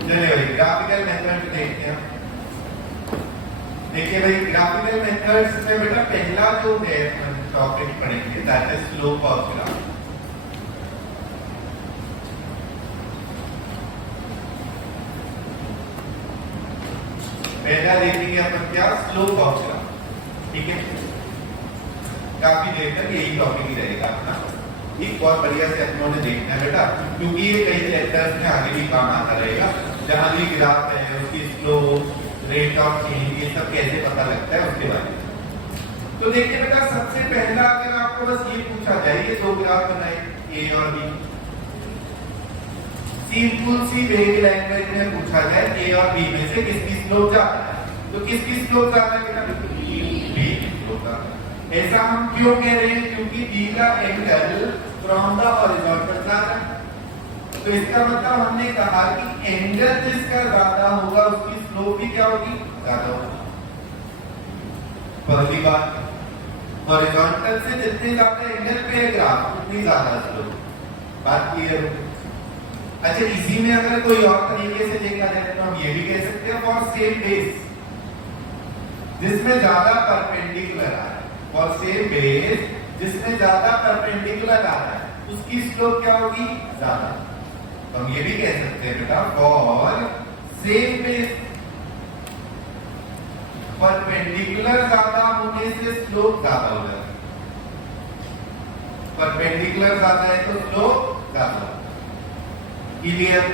चलिए भाई graphical method देखते हैं। देखिए भाई ग्राफिकल मेथड्स में बेटा पहला जो है टॉपिक पढ़ेंगे that is slope of graph. पहला देखेंगे अपन क्या स्लोप ऑफ ग्राफ। ठीक है, काफी देर तक यही टॉपिक ही रहेगा अपना। एक बहुत बढ़िया से अपनों ने देखना है बेटा, क्योंकि ये कई चैप्टर्स में आगे भी काम आता रहेगा। जहां भी ग्राफ है उसकी स्लोप, रेट ऑफ चेंज, ये सब कैसे पता लगता है उसके बारे में। तो देखिए बेटा सबसे पहला अगर आपको बस ये पूछा जाए ये दो ग्राफ बनाए ए और बी, सिंपल सी वेग लैंग्वेज में पूछा जाए ए और बी में से किसकी स्लोप ज्यादा है, तो किसकी स्लोप ज्यादा है बेटा? बी की स्लोप ज्यादा है। ऐसा हम क्यों कह रहे हैं? क्योंकि बी का एंगल फ्रॉम द हॉरिजॉन्टल ज्यादा है। तो इसका मतलब हमने कहा कि एंगल जिसका ज्यादा होगा उसकी स्लोप भी क्या होगी? ज्यादा होगी। पहली बात, हॉरिजॉन्टल से जितने ज्यादा एंगल पे ग्राफ उतनी ज्यादा स्लोप। बात क्लियर हो? अच्छा, इसी में अगर कोई और तरीके से देखा जाए तो हम ये भी कह सकते हैं फॉर सेम बेस जिसमें ज्यादा परपेंडिकुलर आ रहा है, फॉर सेम बेस जिसमें ज्यादा परपेंडिकुलर आ रहा है उसकी स्लोप क्या होगी? ज्यादा। तो हम ये भी कह सकते हैं बेटा फॉर सेम बेस परपेंडिकुलर ज्यादा होने से स्लोप ज्यादा हो जाता है। परपेंडिकुलर ज्यादा है तो स्लोप ज्यादा। क्लियर?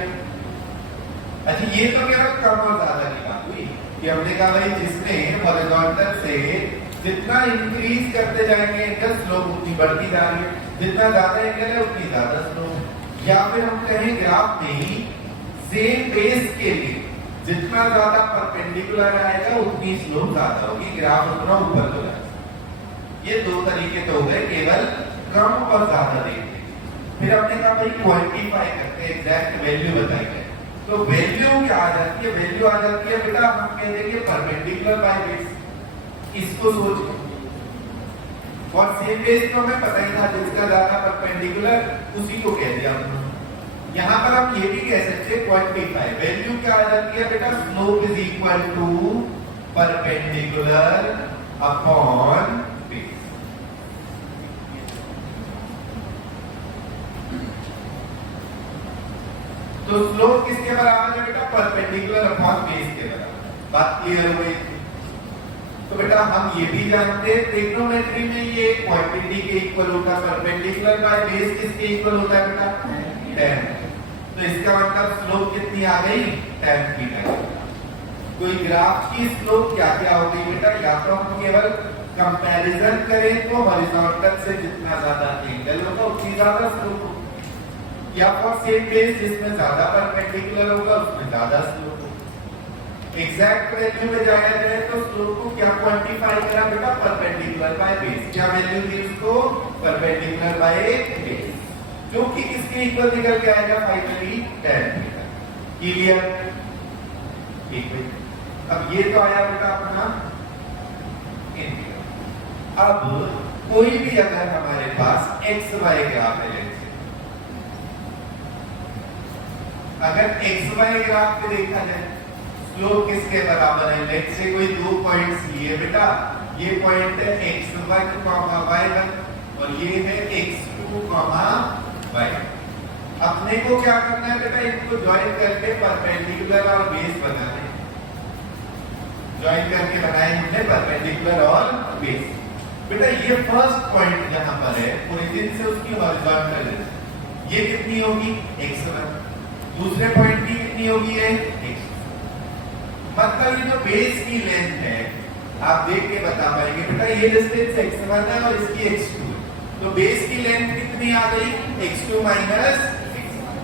अच्छा, ये तो क्या कम और ज्यादा की बात हुई कि हमने कहा भाई जिसमें हॉरिजॉन्टल से जितना इंक्रीज करते जाएंगे एंगल स्लोप उतनी बढ़ती जा रही है, जितना ज्यादा एंगल है उतनी ज्यादा स्लोप। या फिर हम कहें ग्राफ में ही सेम बेस के लिए जितना ज्यादा परपेंडिकुलर आएगा उतनी स्लोप ज्यादा होगी, ग्राफ उतना ऊपर हो जाएगा। ये दो तरीके तो हो गए केवल कम और ज्यादा देखने। फिर हमने कहा भाई क्वांटिफाई करते हैं, एग्जैक्ट वैल्यू बताएंगे। तो वैल्यू क्या आ जाती है? वैल्यू आ जाती है बेटा हम कह देंगे परपेंडिकुलर बाय बेस। इसको सोचिए, और सेम बेस तो हमें पता ही था जिसका ज्यादा परपेंडिकुलर उसी को कह दिया हमने। यहां पर हम ये भी कह सकते हैं क्वांटिफाई। वैल्यू क्या आ जाती है बेटा? Slope is equal to perpendicular upon base. तो स्लोप किसके बराबर है बेटा? परपेंडिकुलर अपॉन बेस के बराबर। बात क्लियर हो गई? तो बेटा हम ये भी जानते हैं ट्रिग्नोमेट्री में ये क्वांटिटी के इक्वल होता है, परपेंडिकुलर बाय बेस किसके इक्वल होता है बेटा? tan। तो इसका मतलब स्लोप कितनी आ गई? tan theta. कोई ग्राफ की स्लोप क्या क्या होगी बेटा? या तो हम केवल कंपैरिजन करें तो हॉरिजॉन्टल से जितना ज्यादा एंगल होगा उतनी ज्यादा स्लोप होगी, या फॉर सेम बेस जिसमें ज्यादा परपेंडिकुलर होगा उसमें ज्यादा स्लोप होगा। एग्जैक्ट वैल्यू में जाया जाए तो स्लोप को क्या क्वांटिफाई करा बेटा? Perpendicular by base. क्या वैल्यू दी उसको? परपेंडिकुलर बाय बेस, जो कि किसके इक्वल निकल के आएगा फाइनली? tan theta. क्लियर? ठीक है। अब ये तो आया बेटा अपना इंटीग्रल। अब कोई भी अगर हमारे पास एक्स वाई ग्राफ है, अगर एक्स वाई ग्राफ पे देखा जाए स्लोप किसके बराबर है? लेट्स से कोई दो पॉइंट्स लिए बेटा, ये पॉइंट है x1, y1 और ये है x2, y। अपने को क्या करना है बेटा? इनको ज्वाइन करके परपेंडिकुलर और बेस बनाना है। ज्वाइन करके बनाए हमने परपेंडिकुलर और बेस। बेटा ये फर्स्ट पॉइंट जहां पर है ओरिजिन से उसकी हॉरिजॉन्टल ये कितनी होगी? x1। दूसरे पॉइंट की कितनी होगी? x। मतलब ये जो बेस की लेंथ है आप देख के बता पाएंगे बेटा ये डिस्टेंस x1 है और इसकी x2, तो बेस की लेंथ कितनी आ गई? x2 minus x1।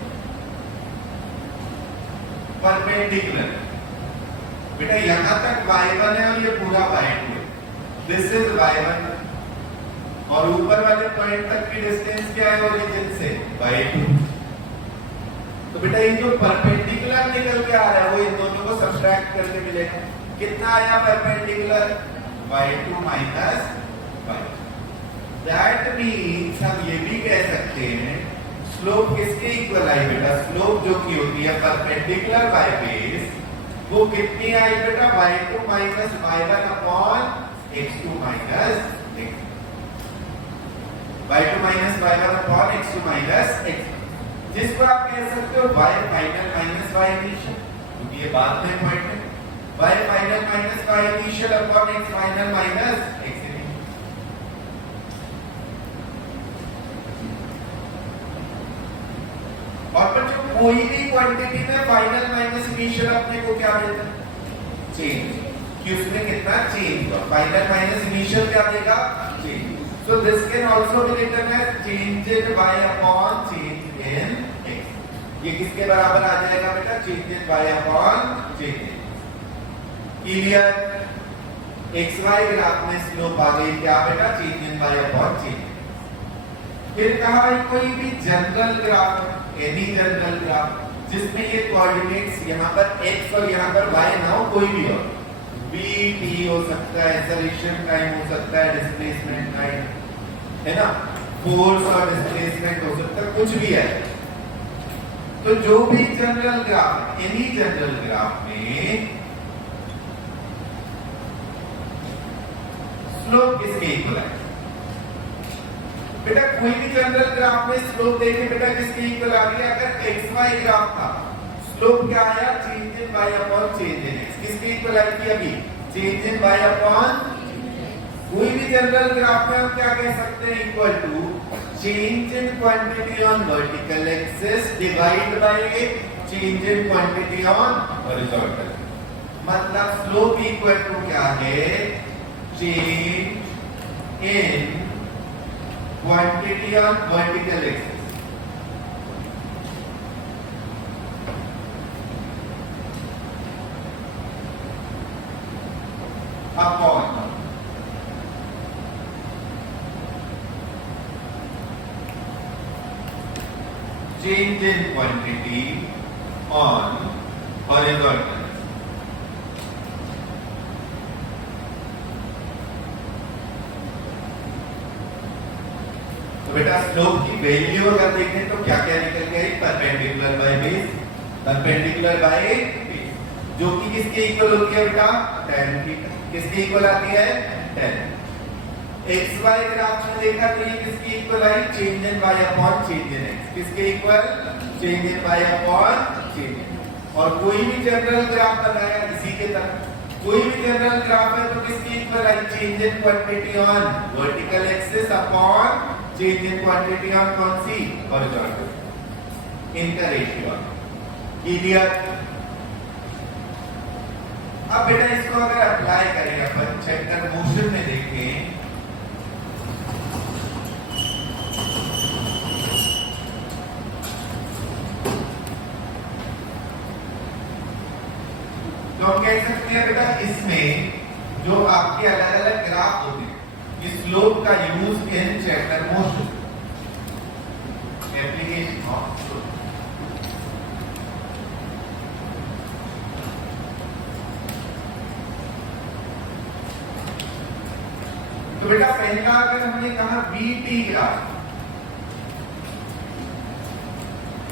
परपेंडिकुलर बेटा यहां तक y1 है और ये पूरा y2 है, दिस इज y1 और ऊपर वाले पॉइंट तक की डिस्टेंस क्या है ओरिजिन से? y2। तो बेटा ये जो परपेंडिकुलर निकल के आ रहा है वो इन दोनों को सब्ट्रैक्ट करके मिलेगा। कितना आया perpendicular? y2 minus y। That means हम ये भी कह सकते हैं स्लोप किसके इक्वल आई बेटा, स्लोप जो की होती है परपेंडिकुलर बाय बेस, वो कितनी आई बेटा, y2 minus y1 upon x2 minus x, y2 minus y1 upon x2 minus x, जिसको आप कह सकते हो y final minus y initial, क्योंकि ये बाद में पॉइंट है, y final minus y initial upon x final minus x initial. और बच्चों कोई भी क्वांटिटी में फाइनल माइनस इनिशियल अपने को क्या देता है, चेंज, कि उसमें कितना चेंज हुआ, फाइनल माइनस इनिशियल क्या देगा, change. So this can also be written as change in y upon change in x। ये किसके बराबर आ जाएगा बेटा, change in y upon change in. Clear, xy graph में स्लोप आ गई क्या बेटा, change in y upon change. फिर कहा कोई भी general graph, any general graph जिसमें ये कोऑर्डिनेट्स यहाँ पर x और यहाँ पर y ना हो, कोई भी हो, v t हो सकता है, एक्सेलरेशन टाइम हो सकता है, डिस्प्लेसमेंट टाइम है ना, फोर्स और डिस्प्लेसमेंट हो सकता है, कुछ भी है। तो जो भी general graph, any general graph में स्लोप किसके इक्वल है बेटा, कोई भी जनरल ग्राफ में स्लोप देखे बेटा किसके इक्वल आ गया, अगर xy ग्राफ था स्लोप क्या आया, change in y upon change in x, किसके इक्वल आई थी अभी, चेंज इन y अपॉन। कोई भी जनरल ग्राफ में हम क्या कह सकते हैं, equal to change in quantity on vertical axis divide by change in quantity on horizontal. मतलब स्लोप इक्वल टू क्या है, change in quantity on vertical axis upon change in quantity on horizontal। तो बेटा स्लोप की value अगर देखें तो क्या क्या निकल गई, perpendicular by base, perpendicular by base, जो कि किसके इक्वल होती है बेटा, tan थीटा, किसके इक्वल आती है, tan। xy ग्राफ में देखा तो ये किसके equal I, change in y upon change in x, किसके equal, change in y upon change इन। और कोई भी जनरल ग्राफ बनाया इसी के तरह, कोई भी जनरल ग्राफ है तो किसके equal I, change in quantity on vertical axis upon change in quantity on कौन सी, हॉरिजॉन्टल, इनका रेशियो। क्लियर। अब बेटा इसको अगर अप्लाई करें अपन चैप्टर मोशन में देखें, तो हम कह सकते हैं बेटा इसमें जो आपके अलग अलग ग्राफ होते हैं, स्लोप का use in chapter motion, application of slope. तो बेटा पहला अगर हमने कहा बीटी ग्राफ,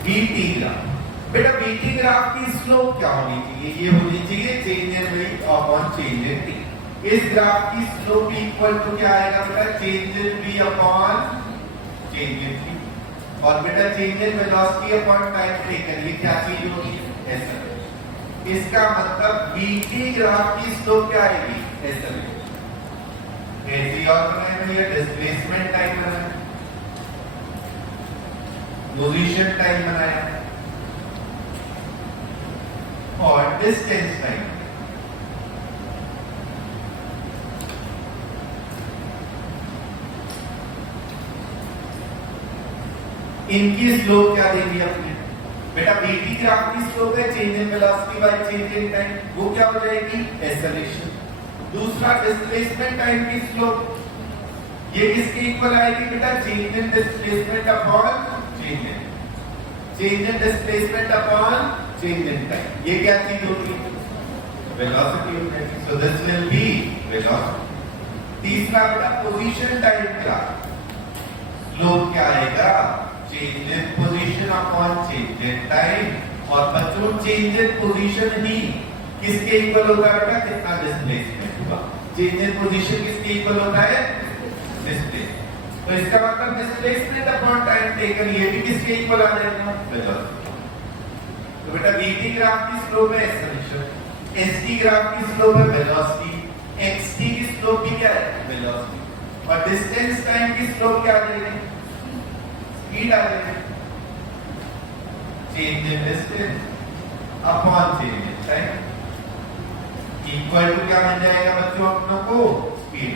बीटी ग्राफ, बेटा बीटी ग्राफ की स्लोप क्या होनी चाहिए, ये होनी चाहिए change in y upon change in t। इस ग्राफ की स्लोप इक्वल टू क्या आएगा बेटा, चेंज इन v अपॉन चेंज इन t। और बेटा change in velocity upon time taken, ये क्या चीज होगी, ऐसा। इसका मतलब बीटी ग्राफ की स्लोप क्या आएगी, ऐसा। ऐसी और बनाए डिस्प्लेसमेंट टाइम बनाया, पोजीशन टाइम बनाया और डिस्टेंस टाइम। इनकी स्लोप क्या देंगे अपने, बेटा बीटी ग्राफ की स्लोप है change in velocity bye change in time, वो क्या हो जाएगी, एक्सेलरेशन। दूसरा डिस्प्लेसमेंट टाइम की स्लोप, ये किसके इक्वल आएगी बेटा, change in displacement upon change in displacement upon change in time. ये क्या चीज होगी, वेलोसिटी होती है। So this will B velocity. तीसरा बेटा पोजीशन टाइम ग्राफ, स्लोप क्या आएगा, change in position upon change in time. और बच्चों चेंज इन पोजीशन ही किसके इक्वल होता है बेटा, कितना डिस्प्लेसमेंट हुआ। चेंज इन पोजीशन किसके इक्वल होता है, डिस्प्लेसमेंट। तो इसका मतलब डिस्प्लेसमेंट अपॉन टाइम टेकन ये भी किसके इक्वल आ जाएगा, वेलोसिटी। तो बेटा vt ग्राफ की स्लोप है एक्सेलरेशन, st ग्राफ की स्लोप है वेलोसिटी, xt की स्लोप भी क्या है, वेलोसिटी। और डिस्टेंस टाइम की स्लोप क्या आ जाएगी, स्पीड आ जाएगी। Change in distance upon change in time equal to क्या बन जाएगा बच्चों अपनों को, स्पीड।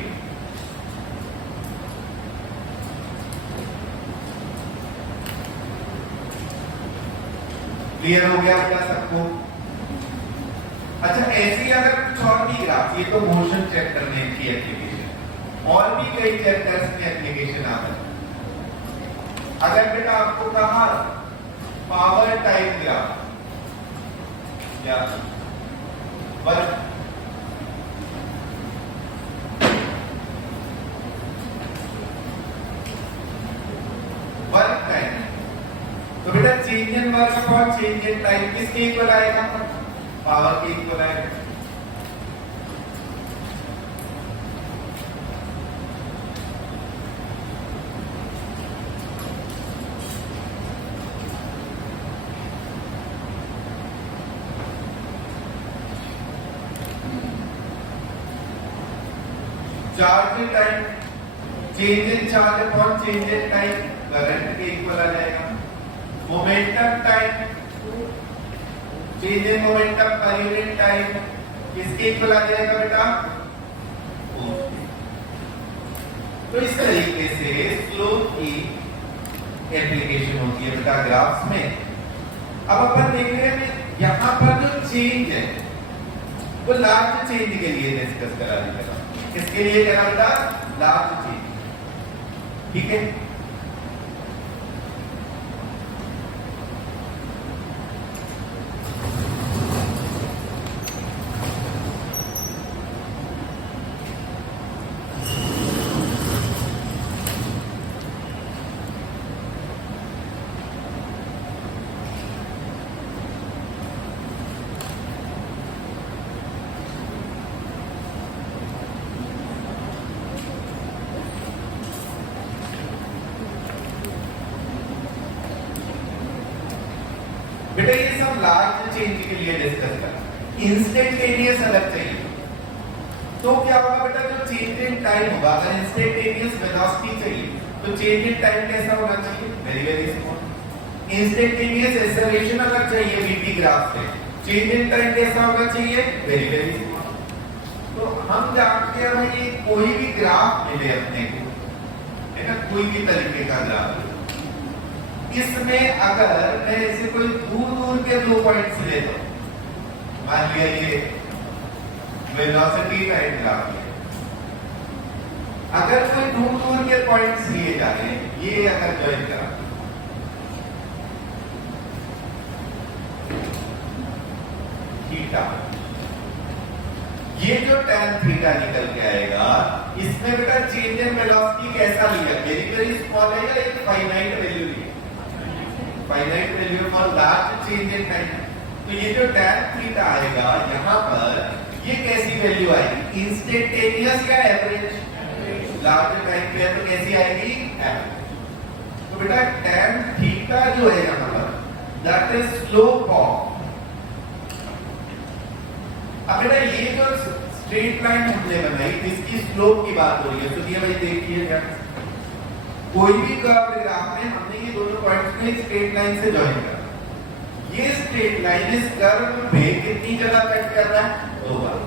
क्लियर हो गया क्या सबको। अच्छा ऐसी अगर कुछ और भी ग्राफ, ये तो मोशन चेक करने की एप्लीकेशन, और भी कई चैप्टर्स में एप्लीकेशन आता है। अगर बेटा आपको कहा पावर टाइप ग्राफ या वर्क टाइम, तो बेटा change in work upon change in time किसके इक्वल आएगा, पावर के इक्वल आएगा। Charge in time, change in charge upon change in time current के इक्वल आ जाएगा। Momentum time, change in momentum per unit time किसके equal आ जाएगा बेटा, तो इस तरीके से स्लोप की एप्लीकेशन होती है बेटा ग्राफ्स में। अब अपन देख रहे हैं यहाँ पर जो चेंज है वो लार्ज चेंज के लिए डिस्कस करा जाएगा। किसके लिए करा बेटा, लार्ज चेंज, ठीक है। बेटा ये सब लार्ज चेंज के लिए डिस्कस कर, इंस्टेंटेनियस अलग चाहिए। तो क्या होगा बेटा, जो चेंज इन टाइम होगा, अगर इंस्टेंटेनियस वेलोसिटी चाहिए तो चेंज इन टाइम कैसा होना चाहिए, very very small. Instantaneous acceleration अगर चाहिए vt ग्राफ से, चेंज इन टाइम कैसा होना चाहिए, वेरी वेरी स्मॉल। तो हम जानते हैं भाई कोई भी ग्राफ मिले अपने को, है ना, कोई भी तरीके का ग्राफ, इसमें अगर मैं इसे कोई दूर दूर के दो पॉइंट्स लेता हूं, मान लिया ये वेलोसिटी टाइम ग्राफ है, अगर कोई दूर दूर के पॉइंट्स लिए जा रहे हैं, ये अगर ज्वाइन करा थीटा, ये जो tan थीटा निकल के आएगा, इसमें बेटा चेंज इन वेलोसिटी कैसा लिया, वेरी वेरी स्मॉल है या एक फाइनाइट वैल्यू लिया, finite value for large change in time. तो ये जो tan थीटा आएगा यहाँ पर, ये कैसी वैल्यू आएगी, इंस्टेंटेनियस या एवरेज, लार्ज टाइम पे तो कैसी आएगी, एवरेज। तो बेटा tan थीटा जो है यहाँ पर, दैट इज स्लोप ऑफ। अब बेटा ये जो स्ट्रेट लाइन हमने बनाई, इसकी स्लोप की बात हो रही है। सुनिए भाई, देखिए क्या, कोई भी कर्व ग्राफ में हमने ये दोनों पॉइंट्स को एक स्ट्रेट लाइन से जॉइन करा। ये स्ट्रेट लाइन इस कर्व पे कितनी जगह कट कर रहा है, दो बार।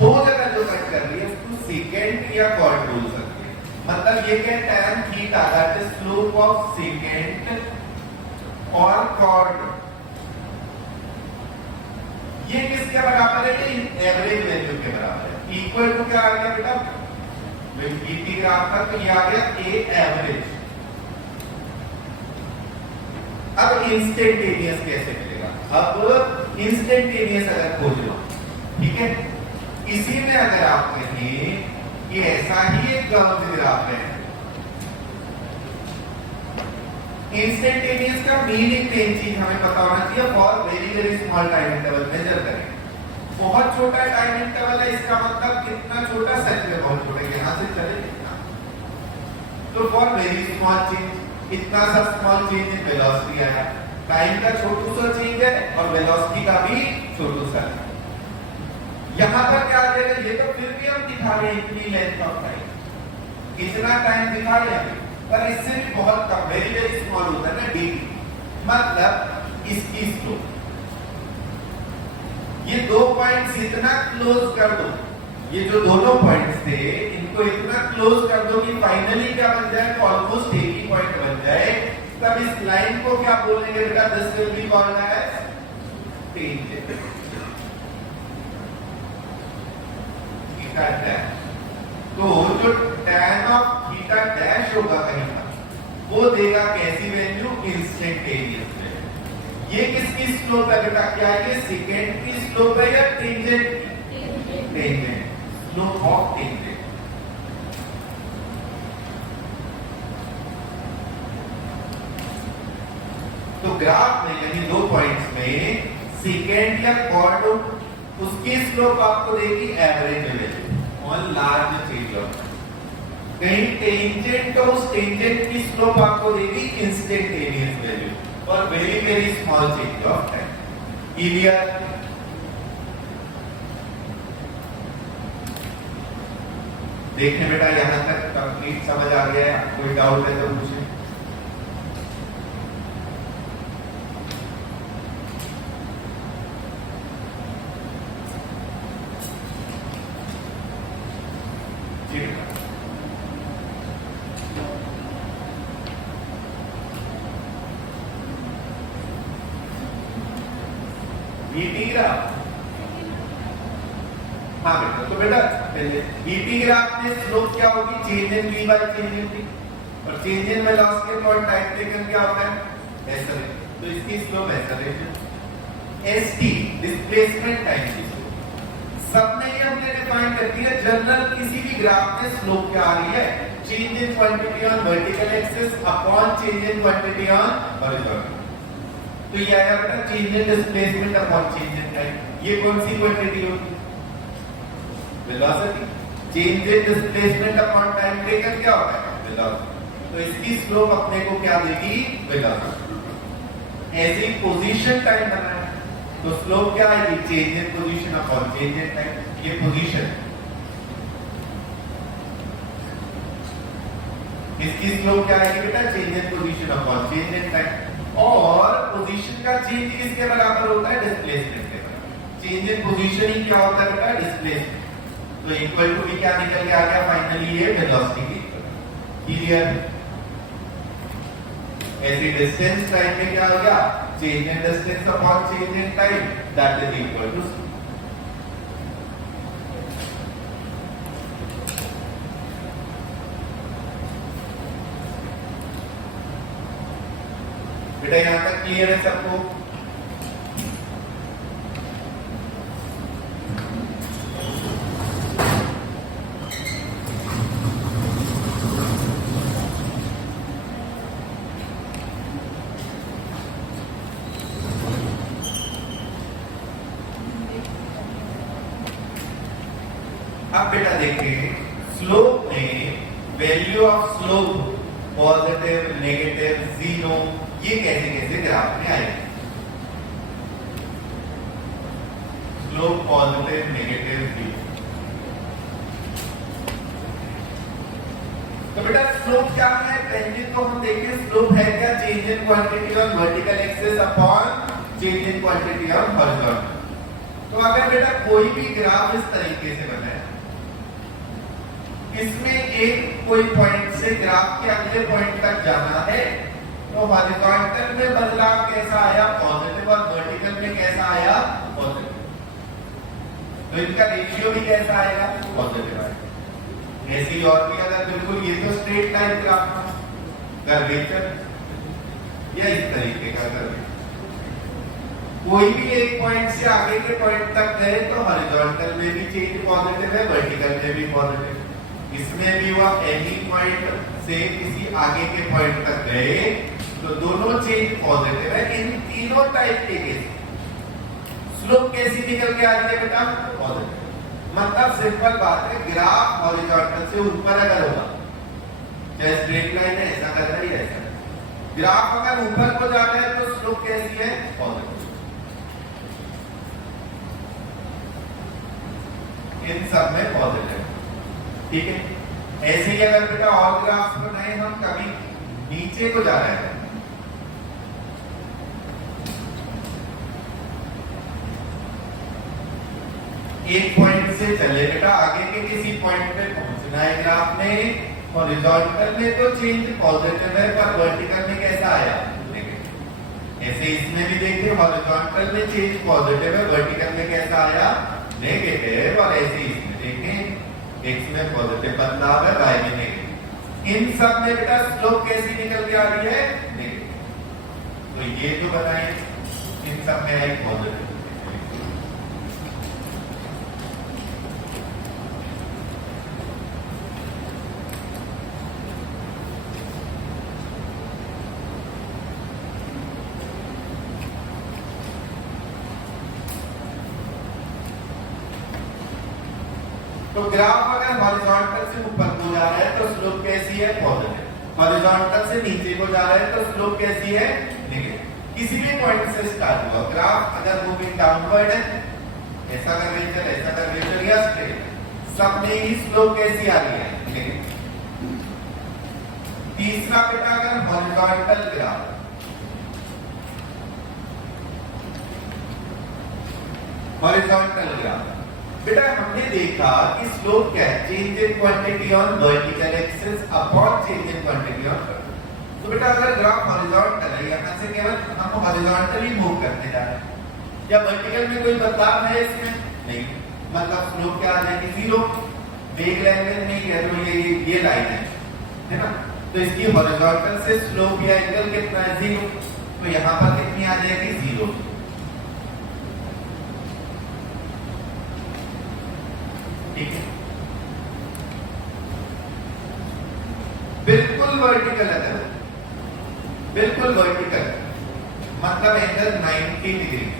दो जगह जो कट कर रही है उसको सेकेंड या कॉर्ड बोल सकते हैं। मतलब ये क्या, tan theta that is slope of second और कॉर्ड, ये किसके बराबर है, ये एवरेज वैल्यू के बराबर है। इक्वल टू क्या आ गया बेटा, vt ग्राफ का, तो ये आ गया a एवरेज। अब इंस्टेंटेनियस कैसे मिलेगा, अब इंस्टेंटेनियस अगर खोज लो, ठीक है, इसी में अगर आप कहें कि ऐसा ही एक कर्व ग्राफ है, इंस्टेंटेनियस का मीनिंग मेन चीज हमें पता होना चाहिए। For very very small time interval measure करें। बहुत छोटा टाइम इंटरवल है, इसका मतलब कितना छोटा, सच में बहुत छोटा, यहां से चले इतना। तो फॉर वेरी स्मॉल चेंज, इतना सा स्मॉल चेंज इन वेलोसिटी आया, टाइम का छोटू सा चेंज है और वेलोसिटी का भी छोटू सा है। यहां पर क्या देगा, ये तो फिर भी हम दिखा रहे हैं इतनी लेंथ ऑफ टाइम, इतना टाइम दिखा रहे हैं, पर इससे भी बहुत कम, वेरी वेरी स्मॉल होता है ना, डी। मतलब इसकी स्लोप, ये दो पॉइंट्स इतना क्लोज कर दो, ये जो दोनों पॉइंट्स थे इनको इतना क्लोज कर दो कि फाइनली क्या बन जाए, ऑलमोस्ट एक ही पॉइंट बन जाए। तब इस लाइन को क्या बोलेंगे बेटा, this will be called as tangent. Theta dash, तो जो tan ऑफ थीटा डैश होगा कहीं पर, वो देगा कैसी वैल्यू, इंस्टेंटेनियस वैल्यू। ये किसकी स्लोप है बेटा, क्या ये सेकेंड की स्लोप है या टेंजेंट की? Tangent, slope of tangent. तो ग्राफ में यानी दो पॉइंट्स में सेकेंड या क्वार्ट, उसकी स्लोप आपको देगी average value on large change of, कहीं टेंजेंट तो उस टेंजेंट की स्लोप आपको देगी इंस्टेंटेनियस वैल्यू और very very small change of time. Clear? देखिए बेटा यहां तक कंप्लीट समझ आ गया है, कोई डाउट है तो पूछिए। हाँ बेटा, तो बेटा VT ग्राफ में स्लोप क्या होगी, change in V bye change in T, और change in velocity upon time taken क्या होता है, एक्सेलरेशन। तो इसकी slope acceleration, ST displacement time की स्लोप। सब में ये हमने डिफाइन कर दिया। जनरल किसी भी ग्राफ में स्लोप क्या आ रही है, change in quantity on vertical axis upon change in quantity on horizontal. तो ये आया बेटा change in displacement upon change in time. ये कौन सी क्वांटिटी होगी, velocity. Change in displacement upon time taken क्या होता है, वेलोसिटी। तो इसकी स्लोप अपने को क्या देगी, वेलोसिटी। ऐसे ही पोजीशन टाइम बना है, तो स्लोप क्या आएगी, change in position upon change in time. ये पोजीशन, इसकी स्लोप क्या आएगी बेटा, change in position upon change in time. और पोजीशन का चेंज किसके बराबर होता है, डिस्प्लेसमेंट के बराबर। चेंज इन पोजीशन ही क्या होता है बेटा, डिस्प्लेसमेंट। तो इक्वल टू भी क्या निकल के आ गया, फाइनली ये वेलोसिटी की। क्लियर? ऐसे डिस्टेंस टाइम में क्या हो गया, change in distance upon change in time, that is equal to. बेटा यहां तक क्लियर है सबको? अब बेटा देखिए, स्लोप में value of slope positive, negative, zero, ये कैसे कैसे ग्राफ में आएगी। Slope positive, negative, zero. तो बेटा स्लोप क्या है, पहले तो हम देखें स्लोप है क्या, change in quantity on vertical axis upon change in quantity on horizontal. तो अगर बेटा कोई भी ग्राफ इस तरीके से बना है, इसमें एक कोई पॉइंट से ग्राफ के अगले पॉइंट तक जाना है, तो हॉरिजॉन्टल में बदलाव कैसा आया, पॉजिटिव, और वर्टिकल में कैसा आया, पॉजिटिव। तो इनका रेशियो भी कैसा आएगा, पॉजिटिव आएगा। ऐसी और भी अगर बिल्कुल, ये तो स्ट्रेट लाइन ग्राफ कर्वेचर या इस तरीके का कर्वेचर, कोई भी एक पॉइंट से आगे के पॉइंट तक गए तो हॉरिजॉन्टल में भी चेंज पॉजिटिव है, वर्टिकल में भी पॉजिटिव। इसमें भी हुआ, एनी पॉइंट से किसी आगे के पॉइंट तक गए तो दोनों चेंज पॉजिटिव है इन तीनों टाइप के केस। स्लोप कैसी निकल के आ रही है बेटा? पॉजिटिव। मतलब सिंपल बात है, ग्राफ हॉरिजॉन्टल से ऊपर अगर होगा, चाहे स्ट्रेट लाइन है ऐसा कर रही है, ऐसा ग्राफ अगर ऊपर को जा रहा है तो स्लोप कैसी है? पॉजिटिव। इन सब में पॉजिटिव, ठीक है। ऐसे ही अगर बेटा और ग्राफ्स बनाए हम, कभी नीचे को जा रहे हैं, एक पॉइंट से चले बेटा आगे के किसी पॉइंट पे पहुंचना है ग्राफ में, हॉरिजॉन्टल में तो चेंज पॉजिटिव है, पर वर्टिकल में कैसा आया? नेगेटिव। ऐसे इसमें भी देखिए, हॉरिजॉन्टल में चेंज पॉजिटिव है, वर्टिकल में कैसा आया? नेगेटिव। और ऐसे इसमें देखें, एक्स में पॉजिटिव बदलाव है, वाई में नेगेटिव। इन सब में बेटा स्लोप कैसी निकल के आ रही है? नेगेटिव। तो ये जो बताएं, इन सब में आई पॉजिटिव। तो ग्राफ अगर हॉरिजॉन्टल से ऊपर को जा रहा है तो स्लोप कैसी है? पॉजिटिव। हॉरिजॉन्टल से नीचे को जा रहा है तो स्लोप कैसी है? नेगेटिव। किसी भी पॉइंट से स्टार्ट हुआ ग्राफ, अगर मूविंग डाउनवर्ड है, ऐसा कर्वेचर, ऐसा कर्वेचर या स्ट्रेट, सब में ही स्लोप कैसी आ रही है? नेगेटिव। तीसरा बेटा अगर हॉरिजॉन्टल ग्राफ, हॉरिजॉन्टल ग्राफ बेटा हमने देखा कि स्लोप क्या है? Change in quantity on vertical axis upon change in quantity on vertical. तो बेटा अगर ग्राफ हॉरिजॉन्टल है, यहां से केवल हम हॉरिजॉन्टली मूव करते जा रहे हैं, या वर्टिकल में कोई बदलाव है इसमें? नहीं। मतलब स्लोप क्या आ जाएगी? जीरो। वेग लैंग्वेज में कह दो ये लाइन है ना, तो इसकी हॉरिजॉन्टल से स्लोप या एंगल कितना है? जीरो। तो यहां पर कितनी आ जाएगी? जीरो। ठीक है। बिल्कुल वर्टिकल है, बिल्कुल वर्टिकल, मतलब angle 90 degree,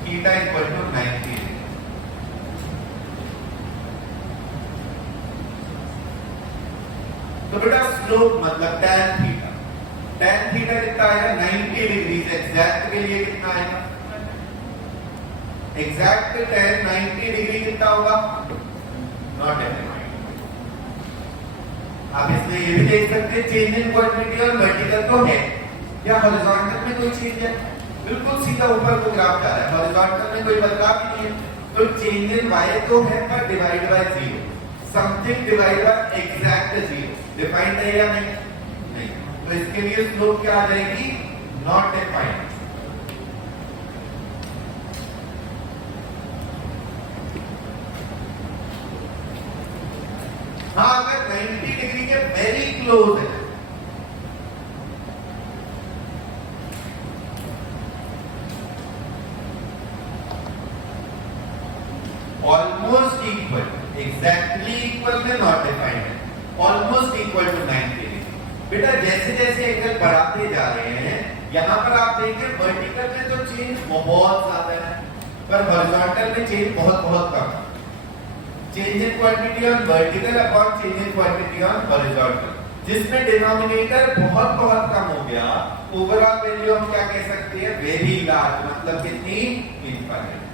theta equal to 90 degree. तो बेटा स्लोप मतलब tan थीटा, tan थीटा कितना आएगा? 90 डिग्री से एग्जैक्ट के लिए कितना आएगा? एग्जैक्ट tan 90 डिग्री कितना होगा? Not defined. आप इसमें ये भी देख सकते हैं, चेंज इन क्वांटिटी और वर्टिकल तो है, या हॉरिजॉन्टल में कोई चेंज है? बिल्कुल सीधा ऊपर को ग्राफ जा रहा है, हॉरिजॉन्टल में कोई बदलाव ही नहीं है। तो चेंज इन y तो है, पर divide by zero, something divide by exact zero. Defined है या नहीं? नहीं। तो इसके लिए स्लोप क्या आ जाएगी? Not defined. हाँ, अगर 90 डिग्री के वेरी क्लोज है, ऑलमोस्ट इक्वल, एग्जैक्टली इक्वल में नॉट डिफाइंड है, ऑलमोस्ट इक्वल टू 90 डिग्री। बेटा जैसे जैसे एंगल बढ़ाते जा रहे हैं, यहां पर आप देखिए वर्टिकल में तो चेंज बहुत ज्यादा है, पर हॉरिजॉन्टल में चेंज बहुत बहुत कम है। Change in quantity on vertical upon change in quantity on horizontal, जिसमें डिनोमिनेटर बहुत बहुत कम हो गया, ओवरऑल वैल्यू हम क्या कह सकते हैं? वेरी लार्ज, मतलब कितनी? इनफाइनाइट।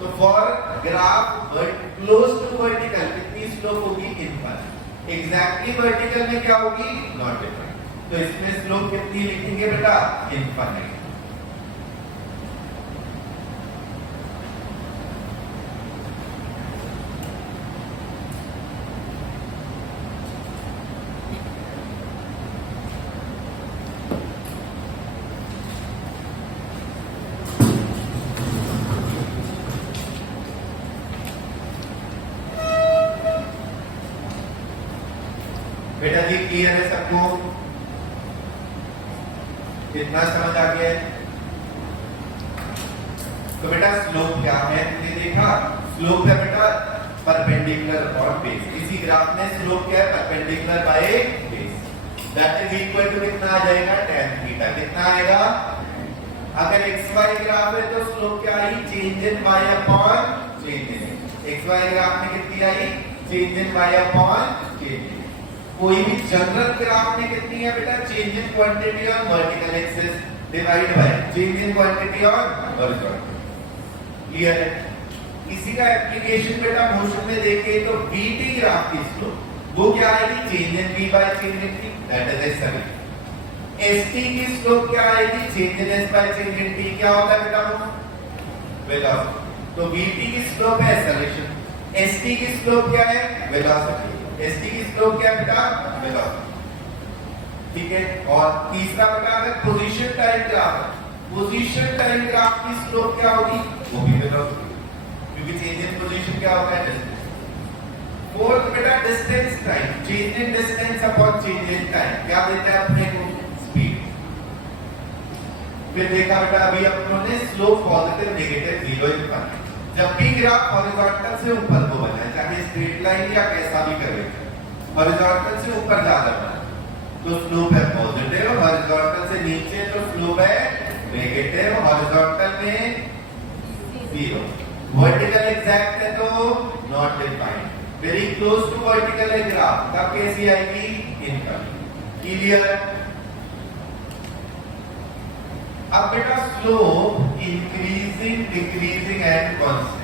तो for graph close to vertical कितनी स्लोप होगी? इनफाइनाइट। एग्जैक्टली वर्टिकल में क्या होगी? Not defined. तो इसमें स्लोप कितनी लिखेंगे बेटा? इनफाइनाइट। बेटा जी क्लियर है सबको? कितना समझ आ गया है? तो बेटा स्लोप क्या है हमने देखा, स्लोप है बेटा परपेंडिकुलर और बेस। इसी ग्राफ में स्लोप क्या है? Perpendicular by base. That is equal to कितना आ जाएगा tan थीटा। कितना आएगा? अगर xy ग्राफ है तो स्लोप क्या आई? Change in y upon change in xy graph में कितनी आई? Change in y upon change in. कोई भी जनरल ग्राफ में कितनी है बेटा? Change in quantity on vertical axis divide by change in quantity on horizontal. Clear है? इसी का एप्लीकेशन बेटा मोशन में देखें तो vt ग्राफ की स्लोप वो क्या आएगी? Change in v bye change in t, that is acceleration. st की स्लोप क्या आएगी? Change in s bye change in t। क्या होता है बेटा? वेलोसिटी। तो vt की स्लोप है एक्सेलरेशन, st की स्लोप क्या है? वेलोसिटी। st की स्लोप क्या है बेटा? वेलोसिटी। ठीक है। और तीसरा बेटा अगर पोजीशन टाइम ग्राफ है, पोजीशन टाइम ग्राफ की स्लोप क्या होगी? वो भी वेलोसिटी, क्योंकि चेंज इन पोजीशन क्या होता है? डिस्टेंस। फोर्थ बेटा distance time, change in distance upon change in time क्या देता है अपने को? स्पीड। फिर देखा बेटा अभी अपन ने slope positive negative zero infinity. जब भी ग्राफ हॉरिजॉन्टल से ऊपर को बना है, चाहे स्ट्रेट लाइन या कैसा भी करे, हॉरिजॉन्टल से ऊपर ज्यादा बना तो स्लोप है पॉजिटिव, हॉरिजॉन्टल से नीचे तो स्लोप है नेगेटिव, हॉरिजॉन्टल में जीरो। वर्टिकल एग्जैक्ट है तो not defined. Very close to vertical है ग्राफ, तब कैसी आएगी? इनकमिंग। क्लियर? अब बेटा slope increasing decreasing and constant.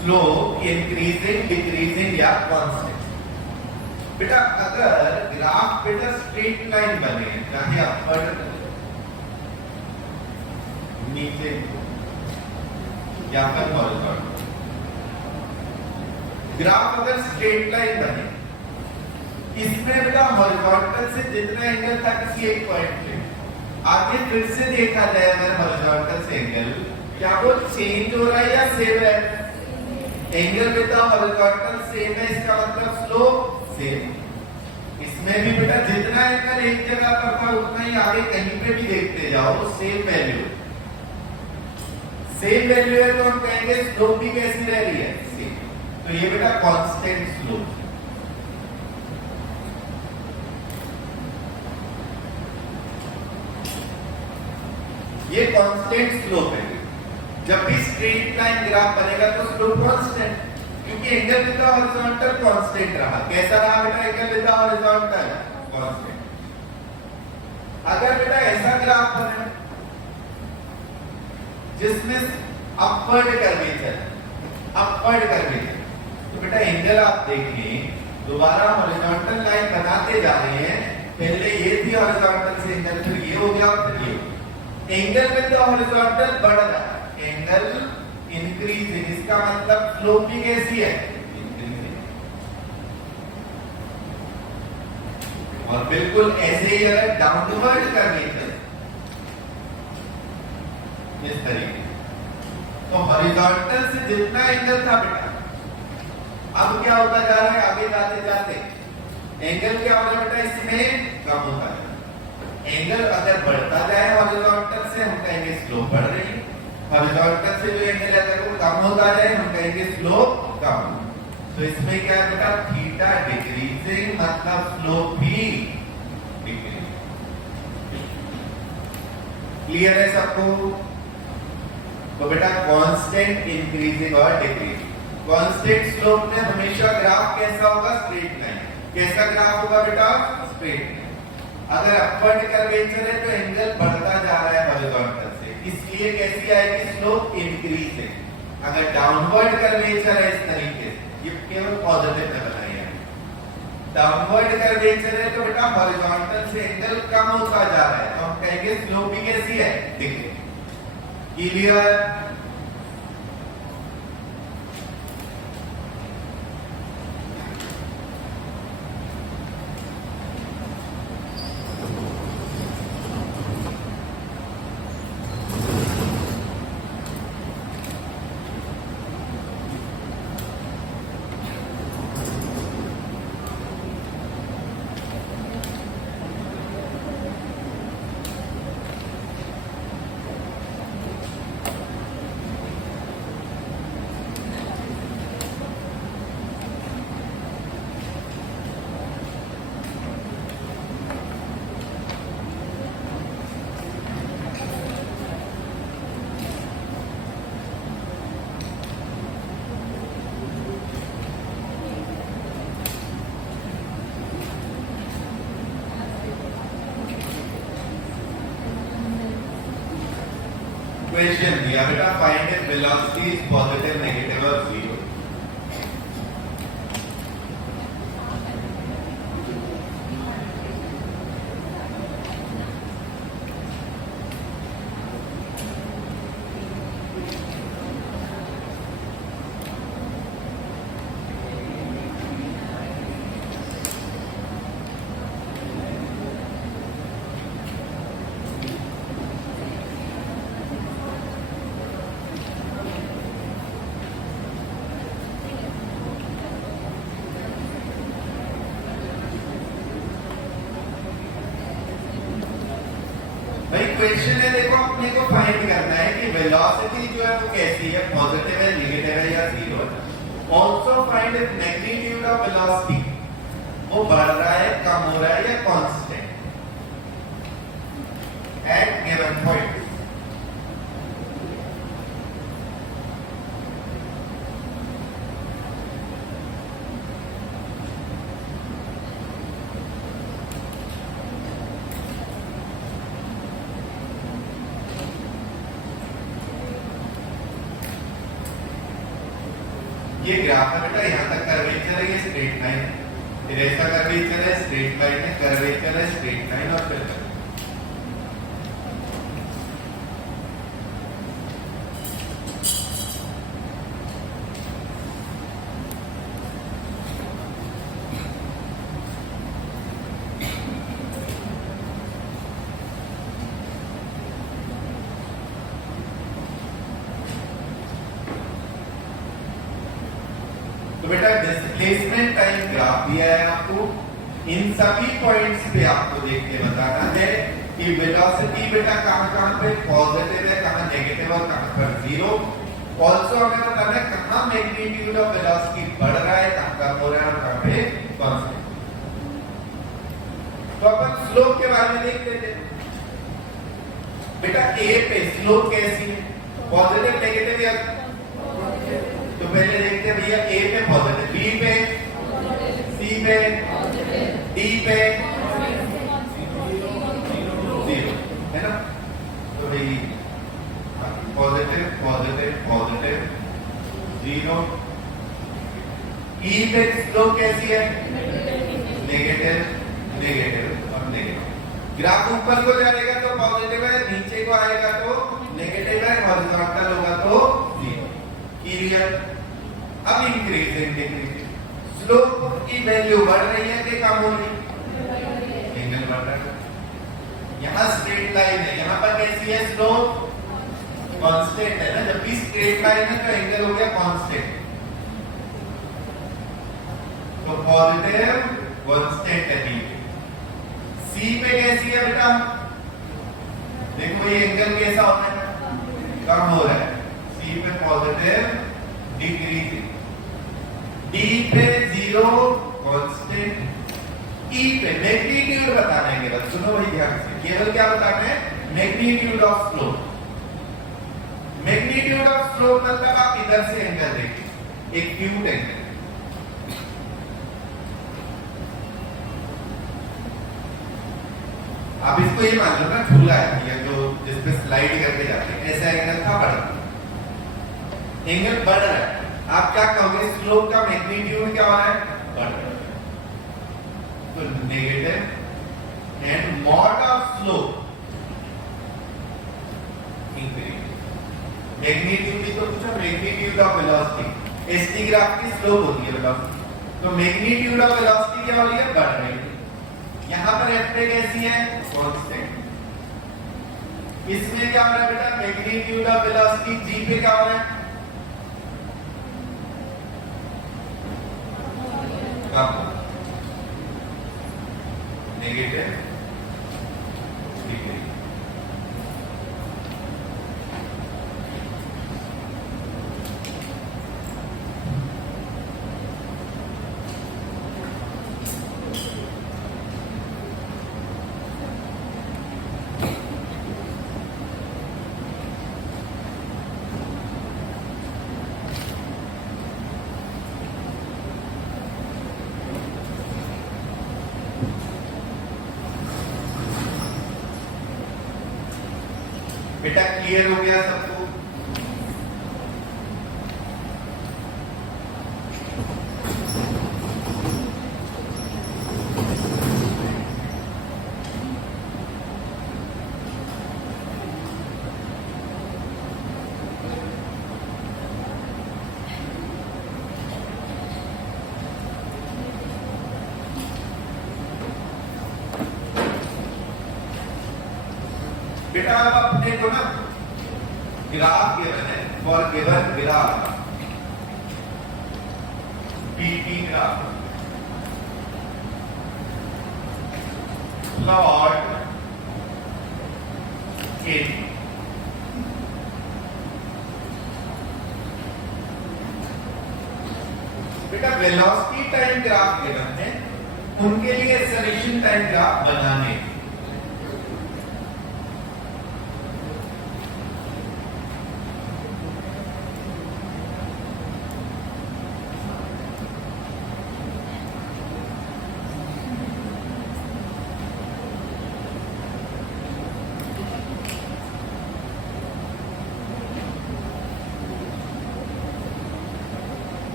Slope increasing decreasing या कांस्टेंट। बेटा अगर ग्राफ बेटा स्ट्रेट लाइन बने, चाहे अपर नीचे या फिर हॉरिजॉन्टल, ग्राफ अगर स्ट्रेट लाइन बने, इसमें बेटा हॉरिजॉन्टल से जितना एंगल था किसी एक पॉइंट पे, आगे फिर से देखा जाए अगर हॉरिजॉन्टल से एंगल क्या वो चेंज हो रहा है या सेम है? एंगल बेटा हॉरिजॉन्टल सेम है, इसका मतलब स्लोप सेम। इसमें भी बेटा जितना एंगल एक जगह पर था उतना ही आगे कहीं पे भी देखते जाओ सेम वैल्यू। सेम वैल्यू है तो हम कहेंगे स्लोप भी कैसी रह रही है? सेम। तो ये बेटा कांस्टेंट स्लोप। ये कांस्टेंट स्लोप है। जब भी स्ट्रेट लाइन ग्राफ बनेगा तो स्लोप कांस्टेंट, क्योंकि angle with the horizontal constant रहा। कैसा रहा बेटा angle with the horizontal? Constant. अगर बेटा ऐसा ग्राफ बने जिसमें अपवर्ड कर्वेचर तो बेटा एंगल आप देखिए, दोबारा हॉरिजॉन्टल लाइन बनाते जा रहे हैं, पहले ये थी हॉरिजॉन्टल से एंगल, फिर ये हो गया, फिर ये। एंगल विद द हॉरिजॉन्टल बढ़ रहा है, एंगल इंक्रीजिंग, इसका मतलब स्लोप भी कैसी है? इंक्रीजिंग। और बिल्कुल ऐसे ही अगर डाउनवर्ड कर्वेचर इस तरीके, तो हॉरिजॉन्टल से जितना एंगल था बेटा, अब क्या होता जा रहा है? आगे जाते जाते एंगल क्या हो रहा है बेटा? इसमें कम होता है। एंगल अगर बढ़ता जाए हॉरिजॉन्टल से, हम कहेंगे स्लोप बढ़ रही है। हॉरिजॉन्टल से जो एंगल है अगर वो कम होता जाए, हम कहेंगे स्लोप कम। तो इसमें क्या है बेटा? थीटा डिक्रीजिंग, मतलब स्लोप भी डिक्रीजिंग। क्लियर है सबको? तो बेटा कांस्टेंट इंक्रीजिंग और डिक्रीजिंग। कांस्टेंट स्लोप में हमेशा ग्राफ कैसा होगा? Straight line. कैसा ग्राफ होगा बेटा? Straight line. अगर अपवर्ड कर्वेचर है तो एंगल बढ़ता जा रहा है हॉरिजॉन्टल से, इसलिए कैसी आएगी? Slope increasing. अगर डाउनवर्ड कर्वेचर है इस तरीके से, ये केवल पॉजिटिव में बनाई है, डाउनवर्ड कर्वेचर है तो बेटा हॉरिजॉन्टल से एंगल कम होता जा रहा है, तो हम कहेंगे स्लोप भी कैसी है? डिक्रीजिंग। क्लियर? क्वेश्चन दिया बेटा find if velocity is positive negative और जीरो। भाई क्वेश्चन है, देखो अपने को फाइंड करना है कि वेलोसिटी जो है वो कैसी है, पॉजिटिव है, नेगेटिव है या जीरो है। Also find if magnitude of velocity वो बढ़ रहा है, कम हो रहा है या कांस्टेंट एट गिवन पॉइंट। ये ग्राफ है बेटा, यहाँ तक कर्वेचर है, ये स्ट्रेट लाइन है, फिर ऐसा कर्वेचर है, स्ट्रेट लाइन है, कर्वेचर है, स्ट्रेट लाइन और फिर तो बेटा डिस्प्लेसमेंट टाइम ग्राफ दिया है आपको, इन सभी पॉइंट्स पे आपको देख के बताना है कि वेलोसिटी बेटा कहां पे पॉजिटिव है, कहां नेगेटिव और कहां पर जीरो। ऑल्सो हमें बताना है कहां मैग्नीट्यूड ऑफ वेलोसिटी बढ़ रहा है, कहां कम हो रहा है और कहां पे कांस्टेंट। तो अपन स्लोप के बारे में देख लेते हैं। बेटा ए पे स्लोप कैसी है, पॉजिटिव नेगेटिव या, तो पहले देखते हैं भैया ए पे पॉजिटिव, बी पे, सी पे, डी पे जीरो, है ना। तो भाई पॉजिटिव पॉजिटिव पॉजिटिव जीरो। ई पे स्लोप कैसी है, नेगेटिव नेगेटिव और नेगेटिव। ग्राफ ऊपर को जाएगा तो पॉजिटिव है, नीचे को आएगा तो नेगेटिव है, हॉरिजॉन्टल होगा तो जीरो। क्लियर। अब इंक्रीजिंग डिक्रीजिंग, स्लोप की वैल्यू बढ़ रही है कि कम हो रही है, एंगल बढ़ रहा है। यहाँ स्ट्रेट लाइन है, यहाँ पर कैसी है स्लोप, कांस्टेंट है ना, जब भी स्ट्रेट लाइन है तो एंगल हो गया कांस्टेंट, तो पॉजिटिव कांस्टेंट है बी पे। सी पे कैसी है बेटा, देखो ये एंगल कैसा हो रहा है, कम हो रहा है, सी पे पॉजिटिव डिक्रीजिंग, डी पे जीरो कांस्टेंट, ई पे मैग्नीट्यूड बताना है केवल, सुनो भाई ध्यान से, केवल क्या बताना है, magnitude of slope. Magnitude of slope मतलब आप इधर से एंगल देखिए, एक क्यूट एंगल, आप इसको ये मान लो ना झूला है या जो जिसपे स्लाइड करके जाते हैं, ऐसा एंगल था, बढ़ एंगल बढ़ रहा है, आप क्या कहोगे, स्लोप का मैग्नीट्यूड क्या हो रहा है, बढ़ रहा है। तो negative and mod of slope increase. Magnitude भी तो पूछा, magnitude of velocity, ST graph की स्लोप होती है वेलोसिटी, तो मैग्नीट्यूड ऑफ वेलोसिटी क्या हो रही है, बढ़ रही है। यहाँ पर एफ पे कैसी है, कांस्टेंट। इसमें क्या हो रहा है बेटा, मैग्नीट्यूड ऑफ वेलोसिटी जी पे क्या हो रहा है, कम, नेगेटिव डिग्री। बेटा क्लियर हो गया सबको? बेटा अब अपने को ना ग्राफ गिवन है for given graph BT graph plot eighty बेटा वेलोसिटी टाइम ग्राफ गिवन है, उनके लिए एक्सेलरेशन टाइम ग्राफ बनाने।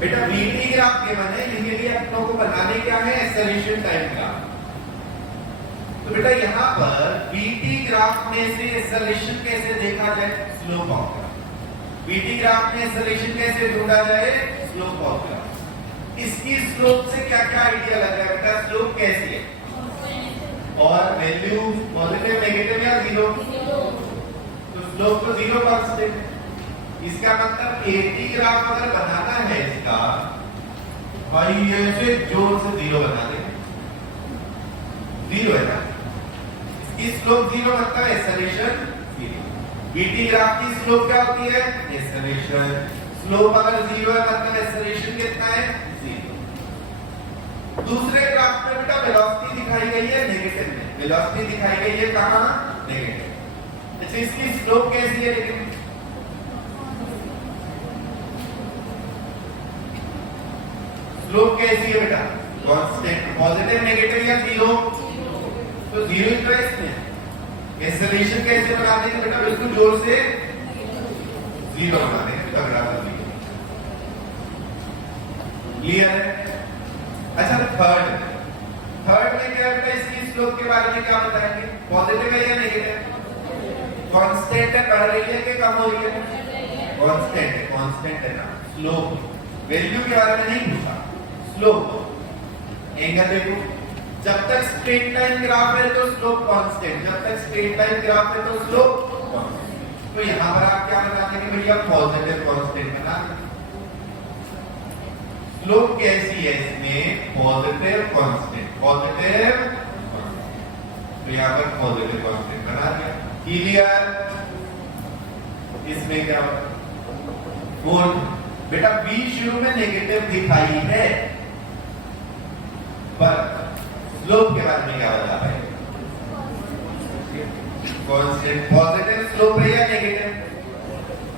बेटा वीटी ग्राफ गिवन है, इनके लिए अपनों को बनाने क्या है एक्सेलरेशन टाइम ग्राफ। तो बेटा यहाँ पर वीटी ग्राफ में से एक्सेलरेशन कैसे देखा जाए, slope of graph. VT graph में एक्सेलरेशन कैसे ढूंढा जाए, स्लोप ऑफ ग्राफ। इसकी स्लोप से क्या क्या आइडिया लग रहा है बेटा, स्लोप कैसी है और वैल्यू पॉजिटिव नेगेटिव या जीरो, तो स्लोप तो जीरो कांस्टेंट है। इसका मतलब एटी ग्राफ अगर बनाना है इसका, भाई ऐसे जोर से जीरो बना दे, जीरो है ना, इसकी स्लोप जीरो मतलब एक्सेलरेशन जीरो। बीटी ग्राफ की स्लोप क्या होती है, एक्सेलरेशन। स्लोप अगर जीरो है मतलब एक्सेलरेशन कितना है, जीरो। दूसरे ग्राफ में बेटा वेलोसिटी दिखाई गई है नेगेटिव में, वेलोसिटी दिखाई गई है कहां, नेगेटिव। अच्छा इसकी स्लोप कैसी है, लेकिन स्लोप कैसी है बेटा, कांस्टेंट, पॉजिटिव नेगेटिव या जीरो, तो जीरो ही तो है इसमें। एक्सेलरेशन कैसे बना देंगे बेटा, बिल्कुल जोर से जीरो बना देंगे, तगड़ा सा जीरो। क्लियर है। अच्छा थर्ड में क्या बेटा, इसकी स्लोप के बारे में क्या बताएंगे, पॉजिटिव है या नेगेटिव, कांस्टेंट है, बढ़ रही है कि कम हो रही है, कांस्टेंट है, कांस्टेंट है ना। स्लोप वैल्यू के बारे में नहीं पूछा, स्लोप एंगल देखो, जब तक स्ट्रेट लाइन ग्राफ है तो स्लोप कांस्टेंट, जब तक स्ट्रेट लाइन ग्राफ है तो स्लोप कांस्टेंट। तो यहां पर आप क्या बता देंगे भैया, पॉजिटिव कांस्टेंट बना दें। स्लोप कैसी है इसमें, पॉजिटिव कांस्टेंट, पॉजिटिव, तो यहां पर पॉजिटिव कांस्टेंट बना दिया। क्लियर। इसमें क्या फोर्थ बेटा, बी शुरू में नेगेटिव दिखाई है, पर स्लोप के बारे में क्या बता पाए, कांस्टेंट। पॉजिटिव स्लोप है या नेगेटिव,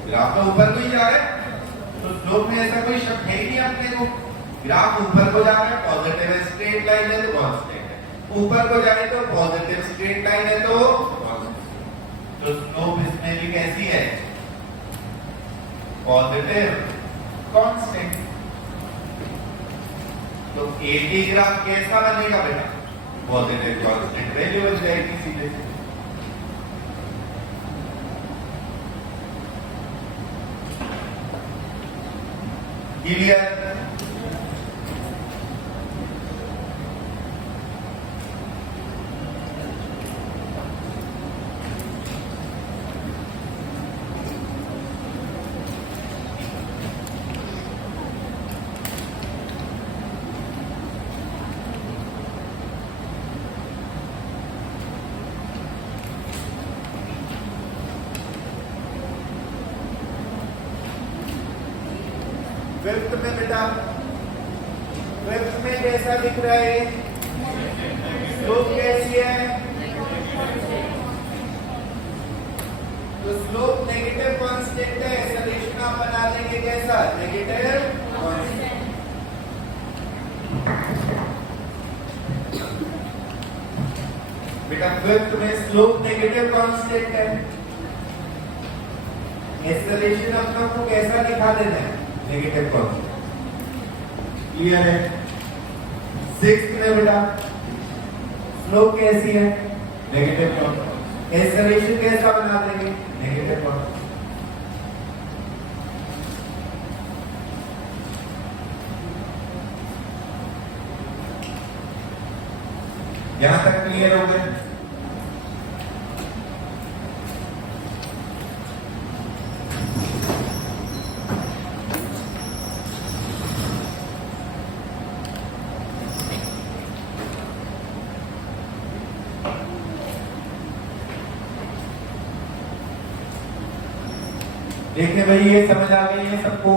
ग्राफ तो ऊपर को ही जा रहा है, तो स्लोप में ऐसा कोई शक है ही नहीं अपने को। ग्राफ ऊपर को जा रहा है, पॉजिटिव है, स्ट्रेट लाइन है तो कांस्टेंट है, ऊपर को जाए तो पॉजिटिव स्ट्रेट लाइन है तो कांस्टेंट। तो स्लोप इसमें भी कैसी है, पॉजिटिव कांस्टेंट। तो एटी ग्राफ कैसा बनेगा बेटा, पॉजिटिव कांस्टेंट वैल्यू बन जाएगी सीधे से। क्लियर। फिफ्थ में बेटा, फिफ्थ में कैसा दिख रहा है, स्लोप कैसी है, तो स्लोप नेगेटिव कांस्टेंट है, एक्सेलरेशन आप बना देंगे कैसा, नेगेटिव कांस्टेंट। बेटा फिफ्थ में स्लोप नेगेटिव कांस्टेंट है, एक्सेलरेशन अपना को कैसा दिखा देना है, नेगेटिव कांस्टेंट। क्लियर है। सिक्स्थ में बेटा स्लोप कैसी है, नेगेटिव कांस्टेंट। एक्सेलरेशन कैसा बना देंगे, नेगेटिव वन। यहां तक क्लियर हो गए? देखिए भाई, ये समझ आ गई है सबको?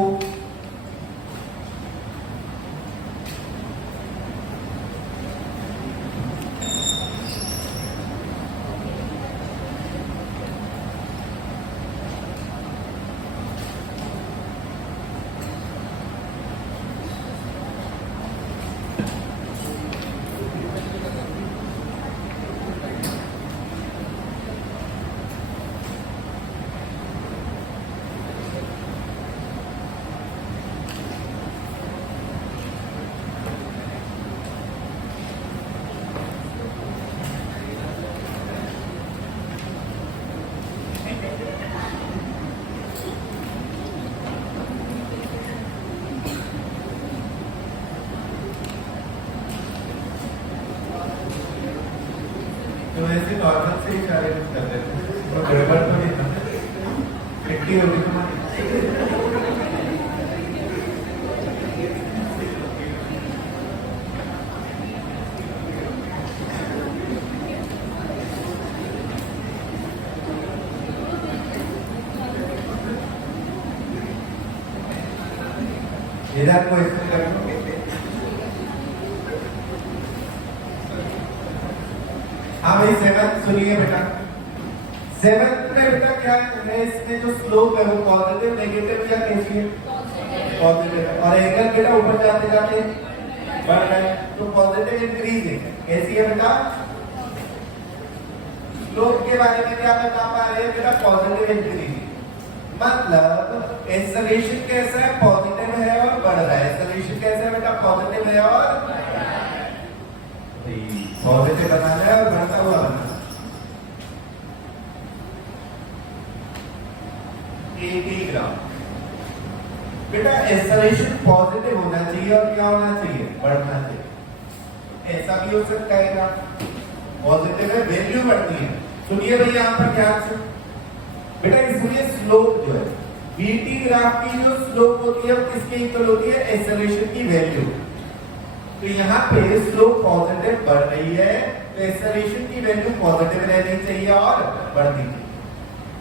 तो ऐसे नॉर्मल से ही सारे कर देते हैं, तो गड़बड़ तो नहीं था, मिट्टी होगी तुम्हारी। इधर को इसको कर लो। हाँ भाई, सेवंथ सुनिए बेटा। सेवंथ में बेटा क्या है, इसमें जो स्लोप है वो पॉजिटिव, नेगेटिव या कैसी है? पॉजिटिव। और एंगल बेटा ऊपर जाते जाते बढ़ रहा है, तो पॉजिटिव इंक्रीज है। कैसी है बेटा? स्लोप के बारे में क्या बता पा रहे हैं बेटा? Positive increase. मतलब एक्सेलरेशन कैसा है? पॉजिटिव है और बढ़ रहा है। एक्सेलरेशन कैसा है बेटा? पॉजिटिव है और पॉजिटिव बनाना है और बढ़ता हुआ बनाना। ग्राम बेटा, एक्सेलरेशन पॉजिटिव होना चाहिए और क्या होना चाहिए? बढ़ना चाहिए। ऐसा भी हो सकता है क्या? पॉजिटिव है, वैल्यू बढ़ती है। सुनिए भाई यहां पर ध्यान से बेटा, इसमें स्लोप जो है, बीटी ग्राफ की जो स्लोप होती है वो किसके इक्वल होती है? एक्सेलरेशन की वैल्यू। तो यहाँ पे स्लोप पॉजिटिव बढ़ रही है, तो एक्सेलरेशन की वैल्यू पॉजिटिव रहनी चाहिए और बढ़नी चाहिए।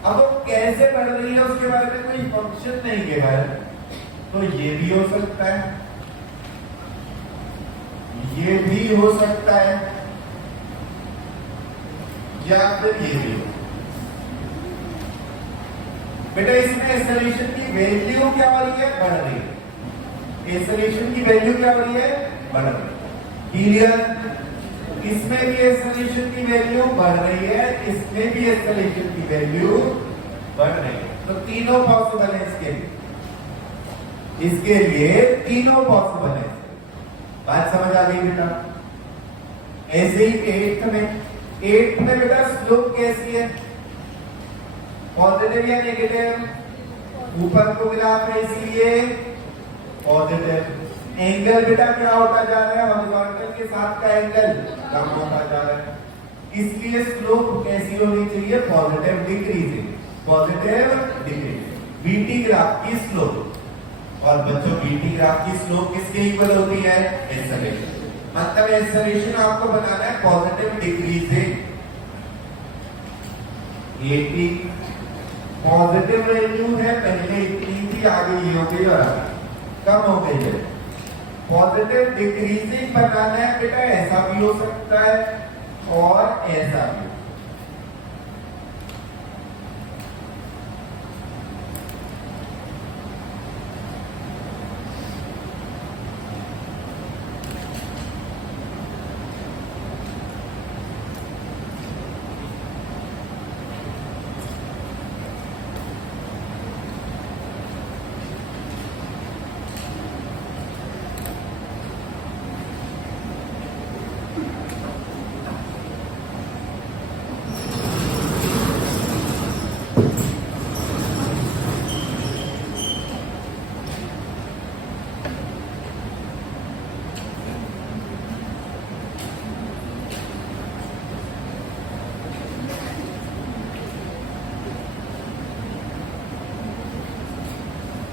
अब वो कैसे बढ़ रही है उसके बारे में कोई फंक्शन नहीं दिया है, तो ये भी हो सकता है, ये भी हो सकता है, या फिर ये भी हो। बेटा इसमें एक्सेलरेशन की वैल्यू क्या हो रही है? बढ़ रही है। एक्सेलरेशन की वैल्यू क्या हो रही है? बढ़ रही है। क्लियर? इसमें भी एक्सेलरेशन की वैल्यू बढ़ रही है, इसमें भी एक्सेलरेशन की वैल्यू बढ़ रही है। तो तीनों पॉसिबल है इसके लिए तीनों पॉसिबल है। बात समझ आ गई बेटा? ऐसे ही एट्थ में बेटा स्लोप कैसी है? पॉजिटिव या नेगेटिव? ऊपर को ग्राफ है इसलिए पॉजिटिव। एंगल बेटा क्या होता जा रहा है? हॉरिजॉन्टल के साथ का एंगल कम होता जा रहा है, इसलिए स्लोप कैसी होनी चाहिए? Positive decreasing. Positive decreasing BT graph की स्लोप। और बच्चों बीटी ग्राफ की स्लोप किसके इक्वल होती है? एक्सेलरेशन। मतलब एक्सेलरेशन आपको बनाना है पॉजिटिव डिक्रीजिंग। 80 पॉजिटिव वैल्यू है, पहले इतनी थी, आगे ये हो गई और कम हो गई है। पॉजिटिव डिक्रीजिंग बनाना है बेटा, ऐसा भी हो सकता है और ऐसा भी।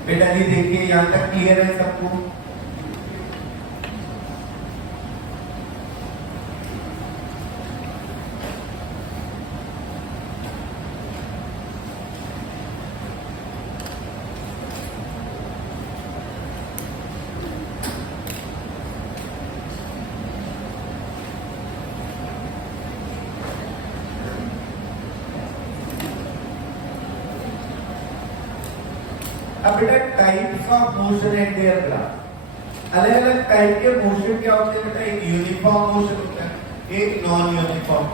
बेटा जी देखिए यहाँ तक क्लियर है सबको? अब बेटा types of motion eight there graph, अलग अलग टाइप के मोशन क्या होते हैं बेटा? एक यूनिफॉर्म मोशन होता है, एक नॉन यूनिफॉर्म।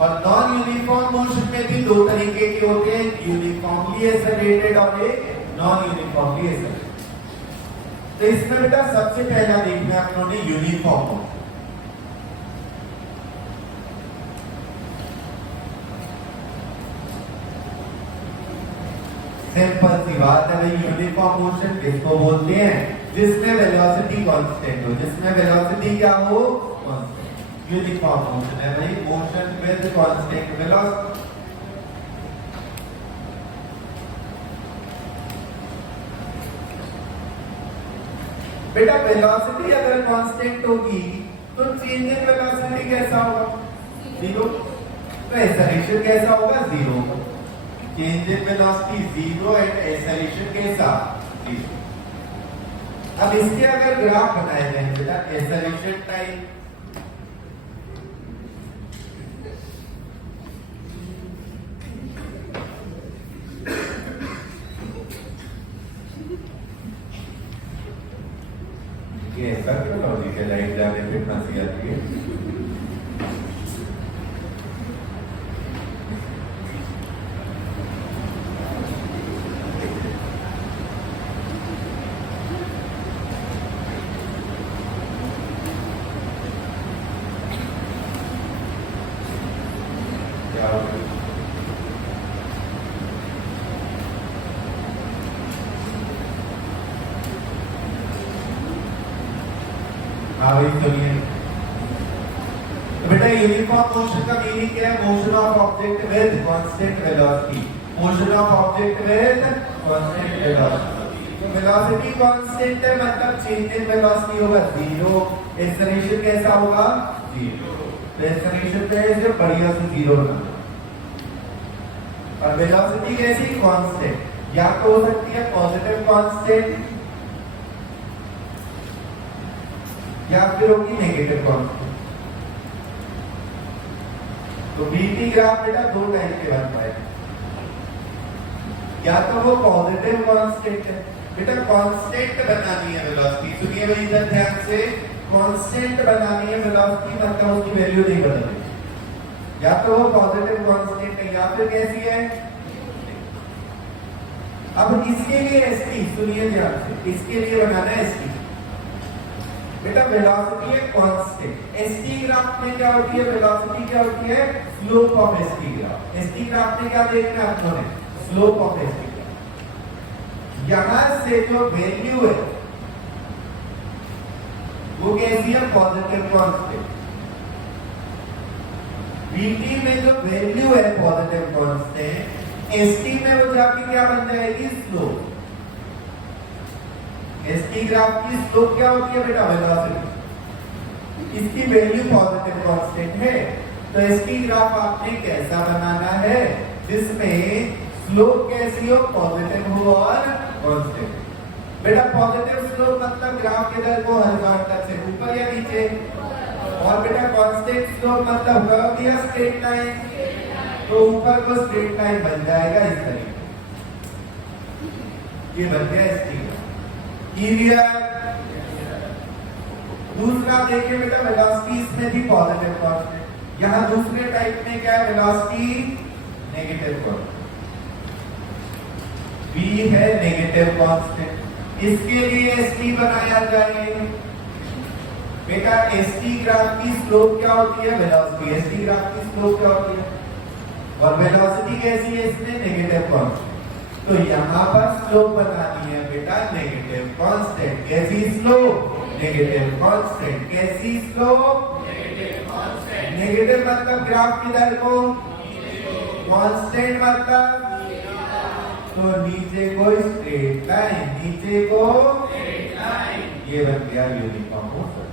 और नॉन यूनिफॉर्म मोशन में भी दो तरीके के होते हैं, यूनिफॉर्मली एक्सेलरेटेड और एक नॉन यूनिफॉर्मली एक्सेलरेटेड। तो इसमें बेटा सबसे पहला देखना है हम लोगों ने यूनिफॉर्म मोशन। सिंपल सी बात है भाई, यूनिफॉर्म मोशन किसको बोलते हैं? जिसमें वेलोसिटी कांस्टेंट हो, जिसमें वेलोसिटी क्या हो? कांस्टेंट। यूनिफॉर्म मोशन है भाई मोशन विद कांस्टेंट वेलोसिटी। बेटा वेलोसिटी अगर कांस्टेंट होगी तो चेंज इन वेलोसिटी कैसा होगा? जीरो। तो एक्सेलरेशन कैसा होगा? Zero. Change in velocity zero and acceleration कैसा? जीरो। अब इसके अगर ग्राफ बनाए जाए बेटा, एक्सेलरेशन टाइम ये ऐसा क्यों लॉजिक है? लाइट जाने पे फंसी आती है। बेटा यूनिफॉर्म मोशन का मीनिंग क्या है? Motion of object with constant velocity. Motion of object with constant velocity. तो वेलोसिटी कांस्टेंट है मतलब चेंज इन वेलोसिटी होगा जीरो, एक्सेलरेशन कैसा होगा? जीरो। तो एक्सेलरेशन पे ऐसे बढ़िया से जीरो बनाना, और वेलोसिटी कैसी? कांस्टेंट। या तो हो सकती है पॉजिटिव कांस्टेंट या फिर होगी नेगेटिव कांस्टेंट। तो बीटी ग्राफ बेटा दो टाइप के बन पाए, या तो वो पॉजिटिव कांस्टेंट है। बेटा कांस्टेंट बनानी है वेलोसिटी, सुनिए भाई इधर ध्यान से, कांस्टेंट बनानी है वेलोसिटी मतलब उसकी वैल्यू नहीं बदलेगी। या तो वो पॉजिटिव कांस्टेंट है या फिर कैसी है? अब इसके लिए एसटी, सुनिए ध्यान से, इसके लिए बनाना है एसटी। बेटा वेलोसिटी है कांस्टेंट, एसटी ग्राफ में क्या होती है? वेलोसिटी क्या होती है? Slope of ST graph. ST graph में क्या देखना है आपको? Slope of ST graph. यहां से जो वैल्यू है वो कैसी है? Positive constant. बीटी में जो वैल्यू है पॉजिटिव कांस्टेंट, एसटी में वो जाके क्या बन जाएगी? स्लोप। एसटी ग्राफ की स्लोप क्या होती है बेटा? वेलोसिटी। इसकी वैल्यू पॉजिटिव कांस्टेंट है, तो एसटी ग्राफ आपने कैसा बनाना है? जिसमें स्लोप कैसी हो? पॉजिटिव हो और कांस्टेंट। बेटा पॉजिटिव स्लोप मतलब ग्राफ के दर को हॉरिजॉन्टल से ऊपर या नीचे, और बेटा कांस्टेंट स्लोप मतलब कर्व या स्ट्रेट लाइन, तो ऊपर को स्ट्रेट लाइन बन जाएगा इस तरीके। ये बन गया एसटी ग्राफ। दूसरा देखिए बेटा वेलोसिटी, इसमें भी पॉजिटिव कांस्टेंट। यहां दूसरे टाइप में क्या है? वेलोसिटी नेगेटिव कांस्टेंट, v है नेगेटिव कांस्टेंट। इसके लिए एसटी बनाया जाए। बेटा एसटी ग्राफ की स्लोप क्या होती है? वेलोसिटी। एसटी ग्राफ की स्लोप क्या होती है? और वेलोसिटी कैसी है इसमें? Negative constant. तो यहाँ पर स्लोप बनानी है बेटा नेगेटिव कांस्टेंट। कैसी स्लोप? Negative constant. कैसी स्लोप? Negative constant. नेगेटिव मतलब ग्राफ किधर को? कांस्टेंट मतलब तो नीचे को स्ट्रेट लाइन, नीचे को स्ट्रेट लाइन, ये बन गया यूनिफॉर्म मोशन।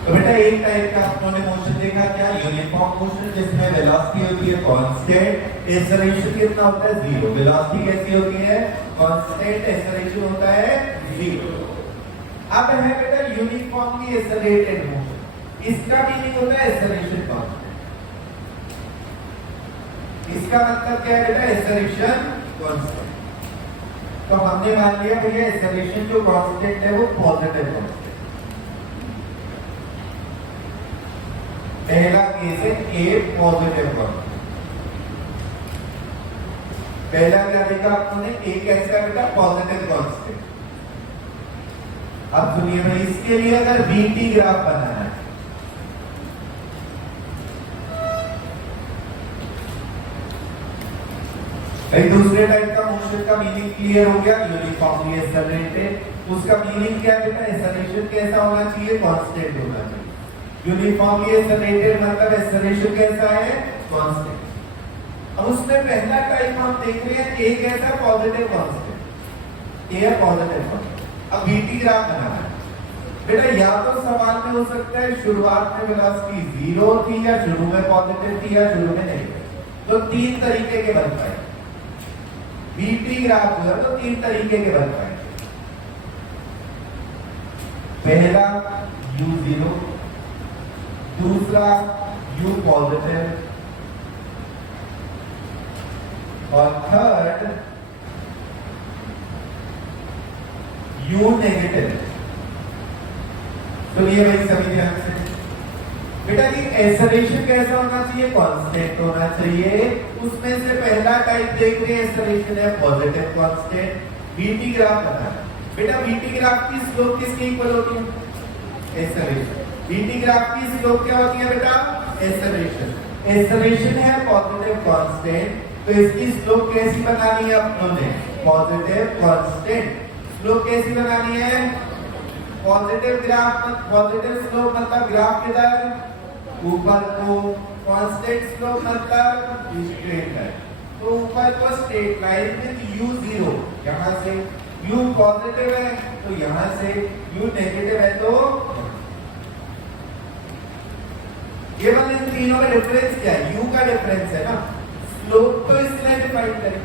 तो बेटा एक टाइप का आपने मोशन देखा क्या, यूनिफॉर्म मोशन, जिसमें वेलोसिटी होती है कांस्टेंट, एक्सेलरेशन कितना होता है 0। वेलोसिटी कैसी होती है कांस्टेंट, एक्सेलरेशन होता है 0। अब है बेटा यूनिफॉर्मली एक्सेलरेटेड मोशन, इसका मीनिंग होता है एक्सेलरेशन कांस्टेंट। इसका मतलब क्या है बेटा, एक्सेलरेशन कांस्टेंट। तो हमने मान लिया भैया एक्सेलरेशन जो कांस्टेंट है वो पॉजिटिव कांस्टेंट। पहला केस है ए पॉजिटिव कांस्टेंट। पहला क्या देखा आपने, ए कैसा बेटा पॉजिटिव कांस्टेंट। अब सुनिए भाई, इसके लिए अगर बीटी ग्राफ बनाना है, भाई दूसरे टाइप का मोशन का मीनिंग क्लियर हो गया, यूनिफॉर्मली एक्सेलरेटेड। उसका मीनिंग क्या है बेटा, एक्सेलरेशन कैसा होना चाहिए, कांस्टेंट होना चाहिए। यूनिफॉर्मली एक्सेलरेटेड मतलब एक्सेलरेशन कैसा है, कांस्टेंट। अब उसमें पहला टाइप हम देख रहे हैं, ए कैसा पॉजिटिव कांस्टेंट, ए पॉजिटिव कांस्टेंट। अब बीटी ग्राफ बनाना है बेटा, या तो सवाल में हो सकता है शुरुआत में वेलोसिटी 0 थी, या शुरू में पॉजिटिव थी, या शुरू में नहीं। तो तीन तरीके के बन पाए बीटी ग्राफ जो है, तो तीन तरीके के बन पाए। पहला u0, दूसरा u पॉजिटिव, और थर्ड u नेगेटिव। तो ये भाई सभी ध्यान से बेटा, कि एक्सेलरेशन कैसा होना चाहिए, कांस्टेंट होना चाहिए। उसमें से पहला टाइप देख रहे हैं, एक्सेलरेशन है पॉजिटिव कांस्टेंट। बीटी ग्राफ बताना बेटा, बीटी ग्राफ की स्लोप किसके इक्वल होती है, एक्सेलरेशन। बीटी ग्राफ की स्लोप क्या होती है बेटा, एक्सेलरेशन। एक्सेलरेशन है पॉजिटिव कांस्टेंट, तो इसकी स्लोप कैसी बनानी है अपने, पॉजिटिव कांस्टेंट। स्लोप कैसी बनानी है, पॉजिटिव ग्राफ, पॉजिटिव स्लोप मतलब ग्राफ किधर ऊपर को, कांस्टेंट स्लोप मतलब स्ट्रेट लाइन। तो ऊपर को स्ट्रेट लाइन विद u0, यहां से u पॉजिटिव है तो यहां से u नेगेटिव है, तो ये वाले इन तीनों का डिफरेंस क्या है, u का डिफरेंस है ना। स्लोप तो इसमें डिफाइन करें,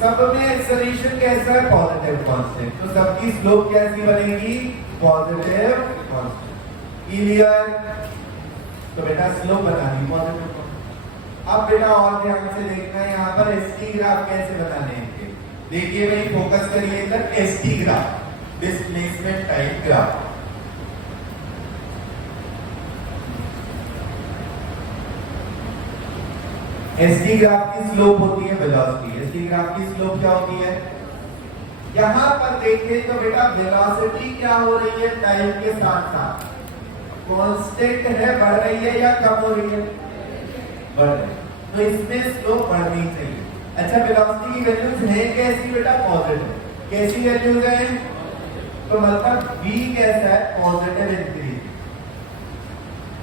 सब में एक्सेलरेशन कैसा है, पॉजिटिव कांस्टेंट, तो सबकी स्लोप कैसी बनेगी, पॉजिटिव कांस्टेंट। क्लियर। तो बेटा स्लोप बनानी पॉजिटिव। अब बेटा और ध्यान से देखना है, यहाँ पर एसटी ग्राफ कैसे बनाने हैं। देखिए भाई, फोकस करिए इधर, ST graph, displacement type graph. ST graph की स्लोप होती है वेलोसिटी। एसटी ग्राफ की स्लोप क्या होती है, यहां पर देखें तो बेटा वेलोसिटी क्या हो रही है, टाइम के साथ साथ कांस्टेंट है, बढ़ रही है या कम हो रही है, बढ़ रही है। तो इसमें स्लोप बढ़नी चाहिए। अच्छा, वेलोसिटी की वैल्यूज है कैसी बेटा, पॉजिटिव। कैसी वैल्यूज है, तो मतलब v कैसा है, पॉजिटिव इंक्रीज।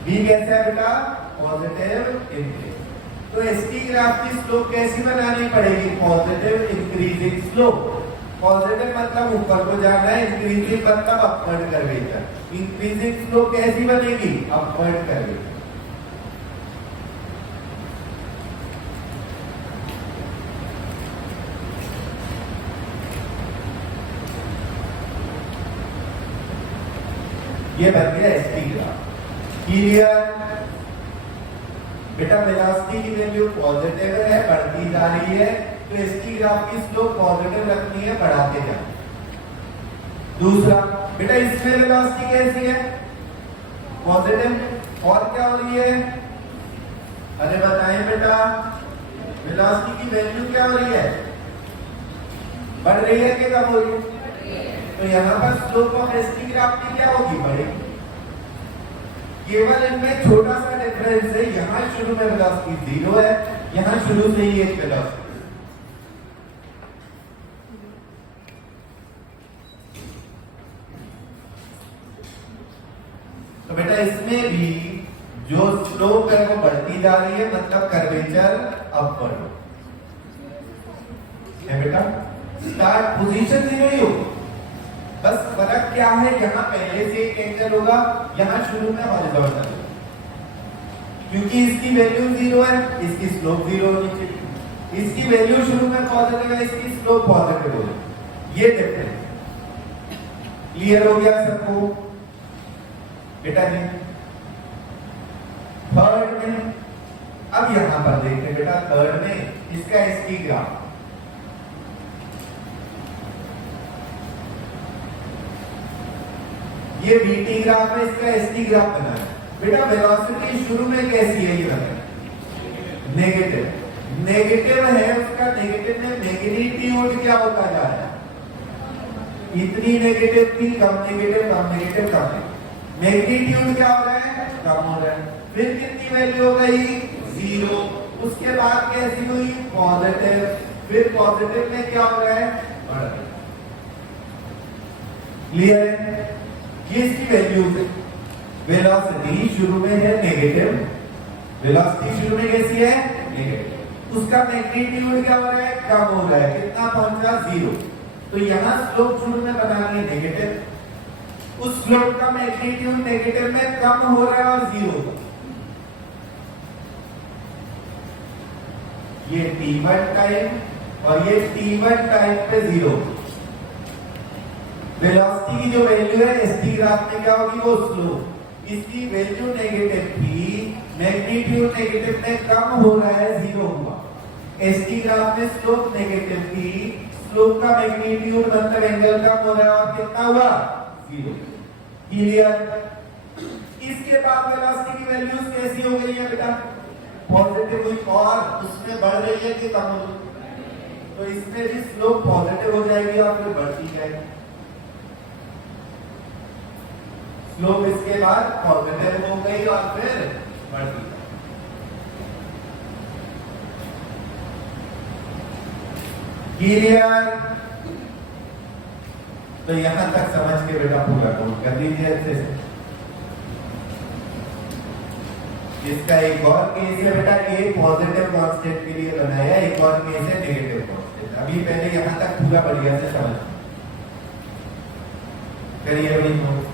v कैसा है बेटा, पॉजिटिव इंक्रीज। तो एसटी ग्राफ की स्लोप कैसी बनानी पड़ेगी, पॉजिटिव इंक्रीजिंग स्लोप। पॉजिटिव मतलब ऊपर को जाना है, इंक्रीजिंग मतलब अपवर्ड कर्वेचर। इंक्रीजिंग स्लोप कैसी बनेगी, अपवर्ड कर्वेचर। ये बन गया एसटी ग्राफ। क्लियर। बेटा वेलोसिटी की वैल्यू पॉजिटिव है, बढ़ती जा रही है, तो इसकी ग्राफ की स्लोप पॉजिटिव रखनी है, बढ़ाते जाना। दूसरा बेटा इसमें वेलोसिटी कैसी है, पॉजिटिव। और क्या हो रही है, अरे बताएं बेटा, वेलोसिटी की वैल्यू क्या हो रही है, बढ़ रही है कि कम हो रही है? तो यहाँ पर स्लोप ऑफ एसटी ग्राफ की क्या होगी, बढ़ेगी। केवल इनमें छोटा सा डिफरेंस है, यहाँ शुरू में वेलोसिटी 0 है, यहाँ शुरू से ही एक वेलोसिटी। तो बेटा इसमें भी जो स्लोप है वो बढ़ती जा रही है, मतलब कर्वेचर अपवर्ड है बेटा। स्टार्ट पोजीशन 0 ही होगा, बस फर्क क्या है, यहाँ पहले से एक एंगल होगा, यहाँ शुरू में हॉरिजॉन्टल, क्योंकि इसकी वैल्यू 0 है, इसकी स्लोप 0 होनी चाहिए। इसकी वैल्यू शुरू में पॉजिटिव है, इसकी स्लोप पॉजिटिव होगी। ये डिफरेंस क्लियर हो गया सबको बेटा जी। थर्ड में अब यहां पर देखें बेटा, थर्ड में इसका एसटी ग्राफ, ये बीटी ग्राफ है, इसका एसटी ग्राफ बना है बेटा। वेलोसिटी शुरू में कैसी है, ये बताएं, नेगेटिव। नेगेटिव है, उसका नेगेटिव में मैग्नीट्यूड क्या होता जा रहा है, इतनी नेगेटिव थी, कम नेगेटिव, कम नेगेटिव, कम नेगेटिव, मैग्नीट्यूड क्या हो रहा है, कम हो रहा है। फिर कितनी वैल्यू हो गई, 0। उसके बाद कैसी हुई, पॉजिटिव। फिर पॉजिटिव में क्या हो रहा है, बढ़ रहा है। क्लियर है, ये इसकी वैल्यूज है। वेलोसिटी शुरू में है नेगेटिव, वेलोसिटी शुरू में कैसी है, नेगेटिव। उसका मैग्नीट्यूड क्या हो रहा है, कम हो रहा है, कितना पहुंचा, 0। तो यहां स्लोप शुरू में बनानी है नेगेटिव, उस स्लोप का मैग्नीट्यूड नेगेटिव में कम हो रहा है और 0 होगा। ये t1 टाइम और ये t1 टाइम पे 0। वेलोसिटी की जो वैल्यू है एसटी ग्राफ में क्या होगी, वो स्लोप, इसकी वैल्यू नेगेटिव थी, मैग्नीट्यूड नेगेटिव में कम हो रहा है, 0 हुआ। एसटी ग्राफ में स्लोप नेगेटिव थी, स्लोप का मैग्नीट्यूड मतलब एंगल कम हो रहा है और कितना हुआ, 0। क्लियर। इसके बाद वेलोसिटी की वैल्यूज कैसी हो गई है बेटा, पॉजिटिव हुई, और उसमें बढ़ रही है कि कम हो रही है, तो इसमें भी स्लोप पॉजिटिव हो जाएगी और फिर बढ़ती जाएगी। स्लोप इसके बाद पॉजिटिव हो गई और फिर बढ़ती जाएगी। क्लियर। तो यहां तक समझ के बेटा पूरा नोट कर लीजिए अच्छे से। इसका एक और केस है बेटा, ये पॉजिटिव कांस्टेंट के लिए बनाया, एक और केस है नेगेटिव कांस्टेंट। अभी पहले यहां तक पूरा बढ़िया से समझ करिए भाई नोट।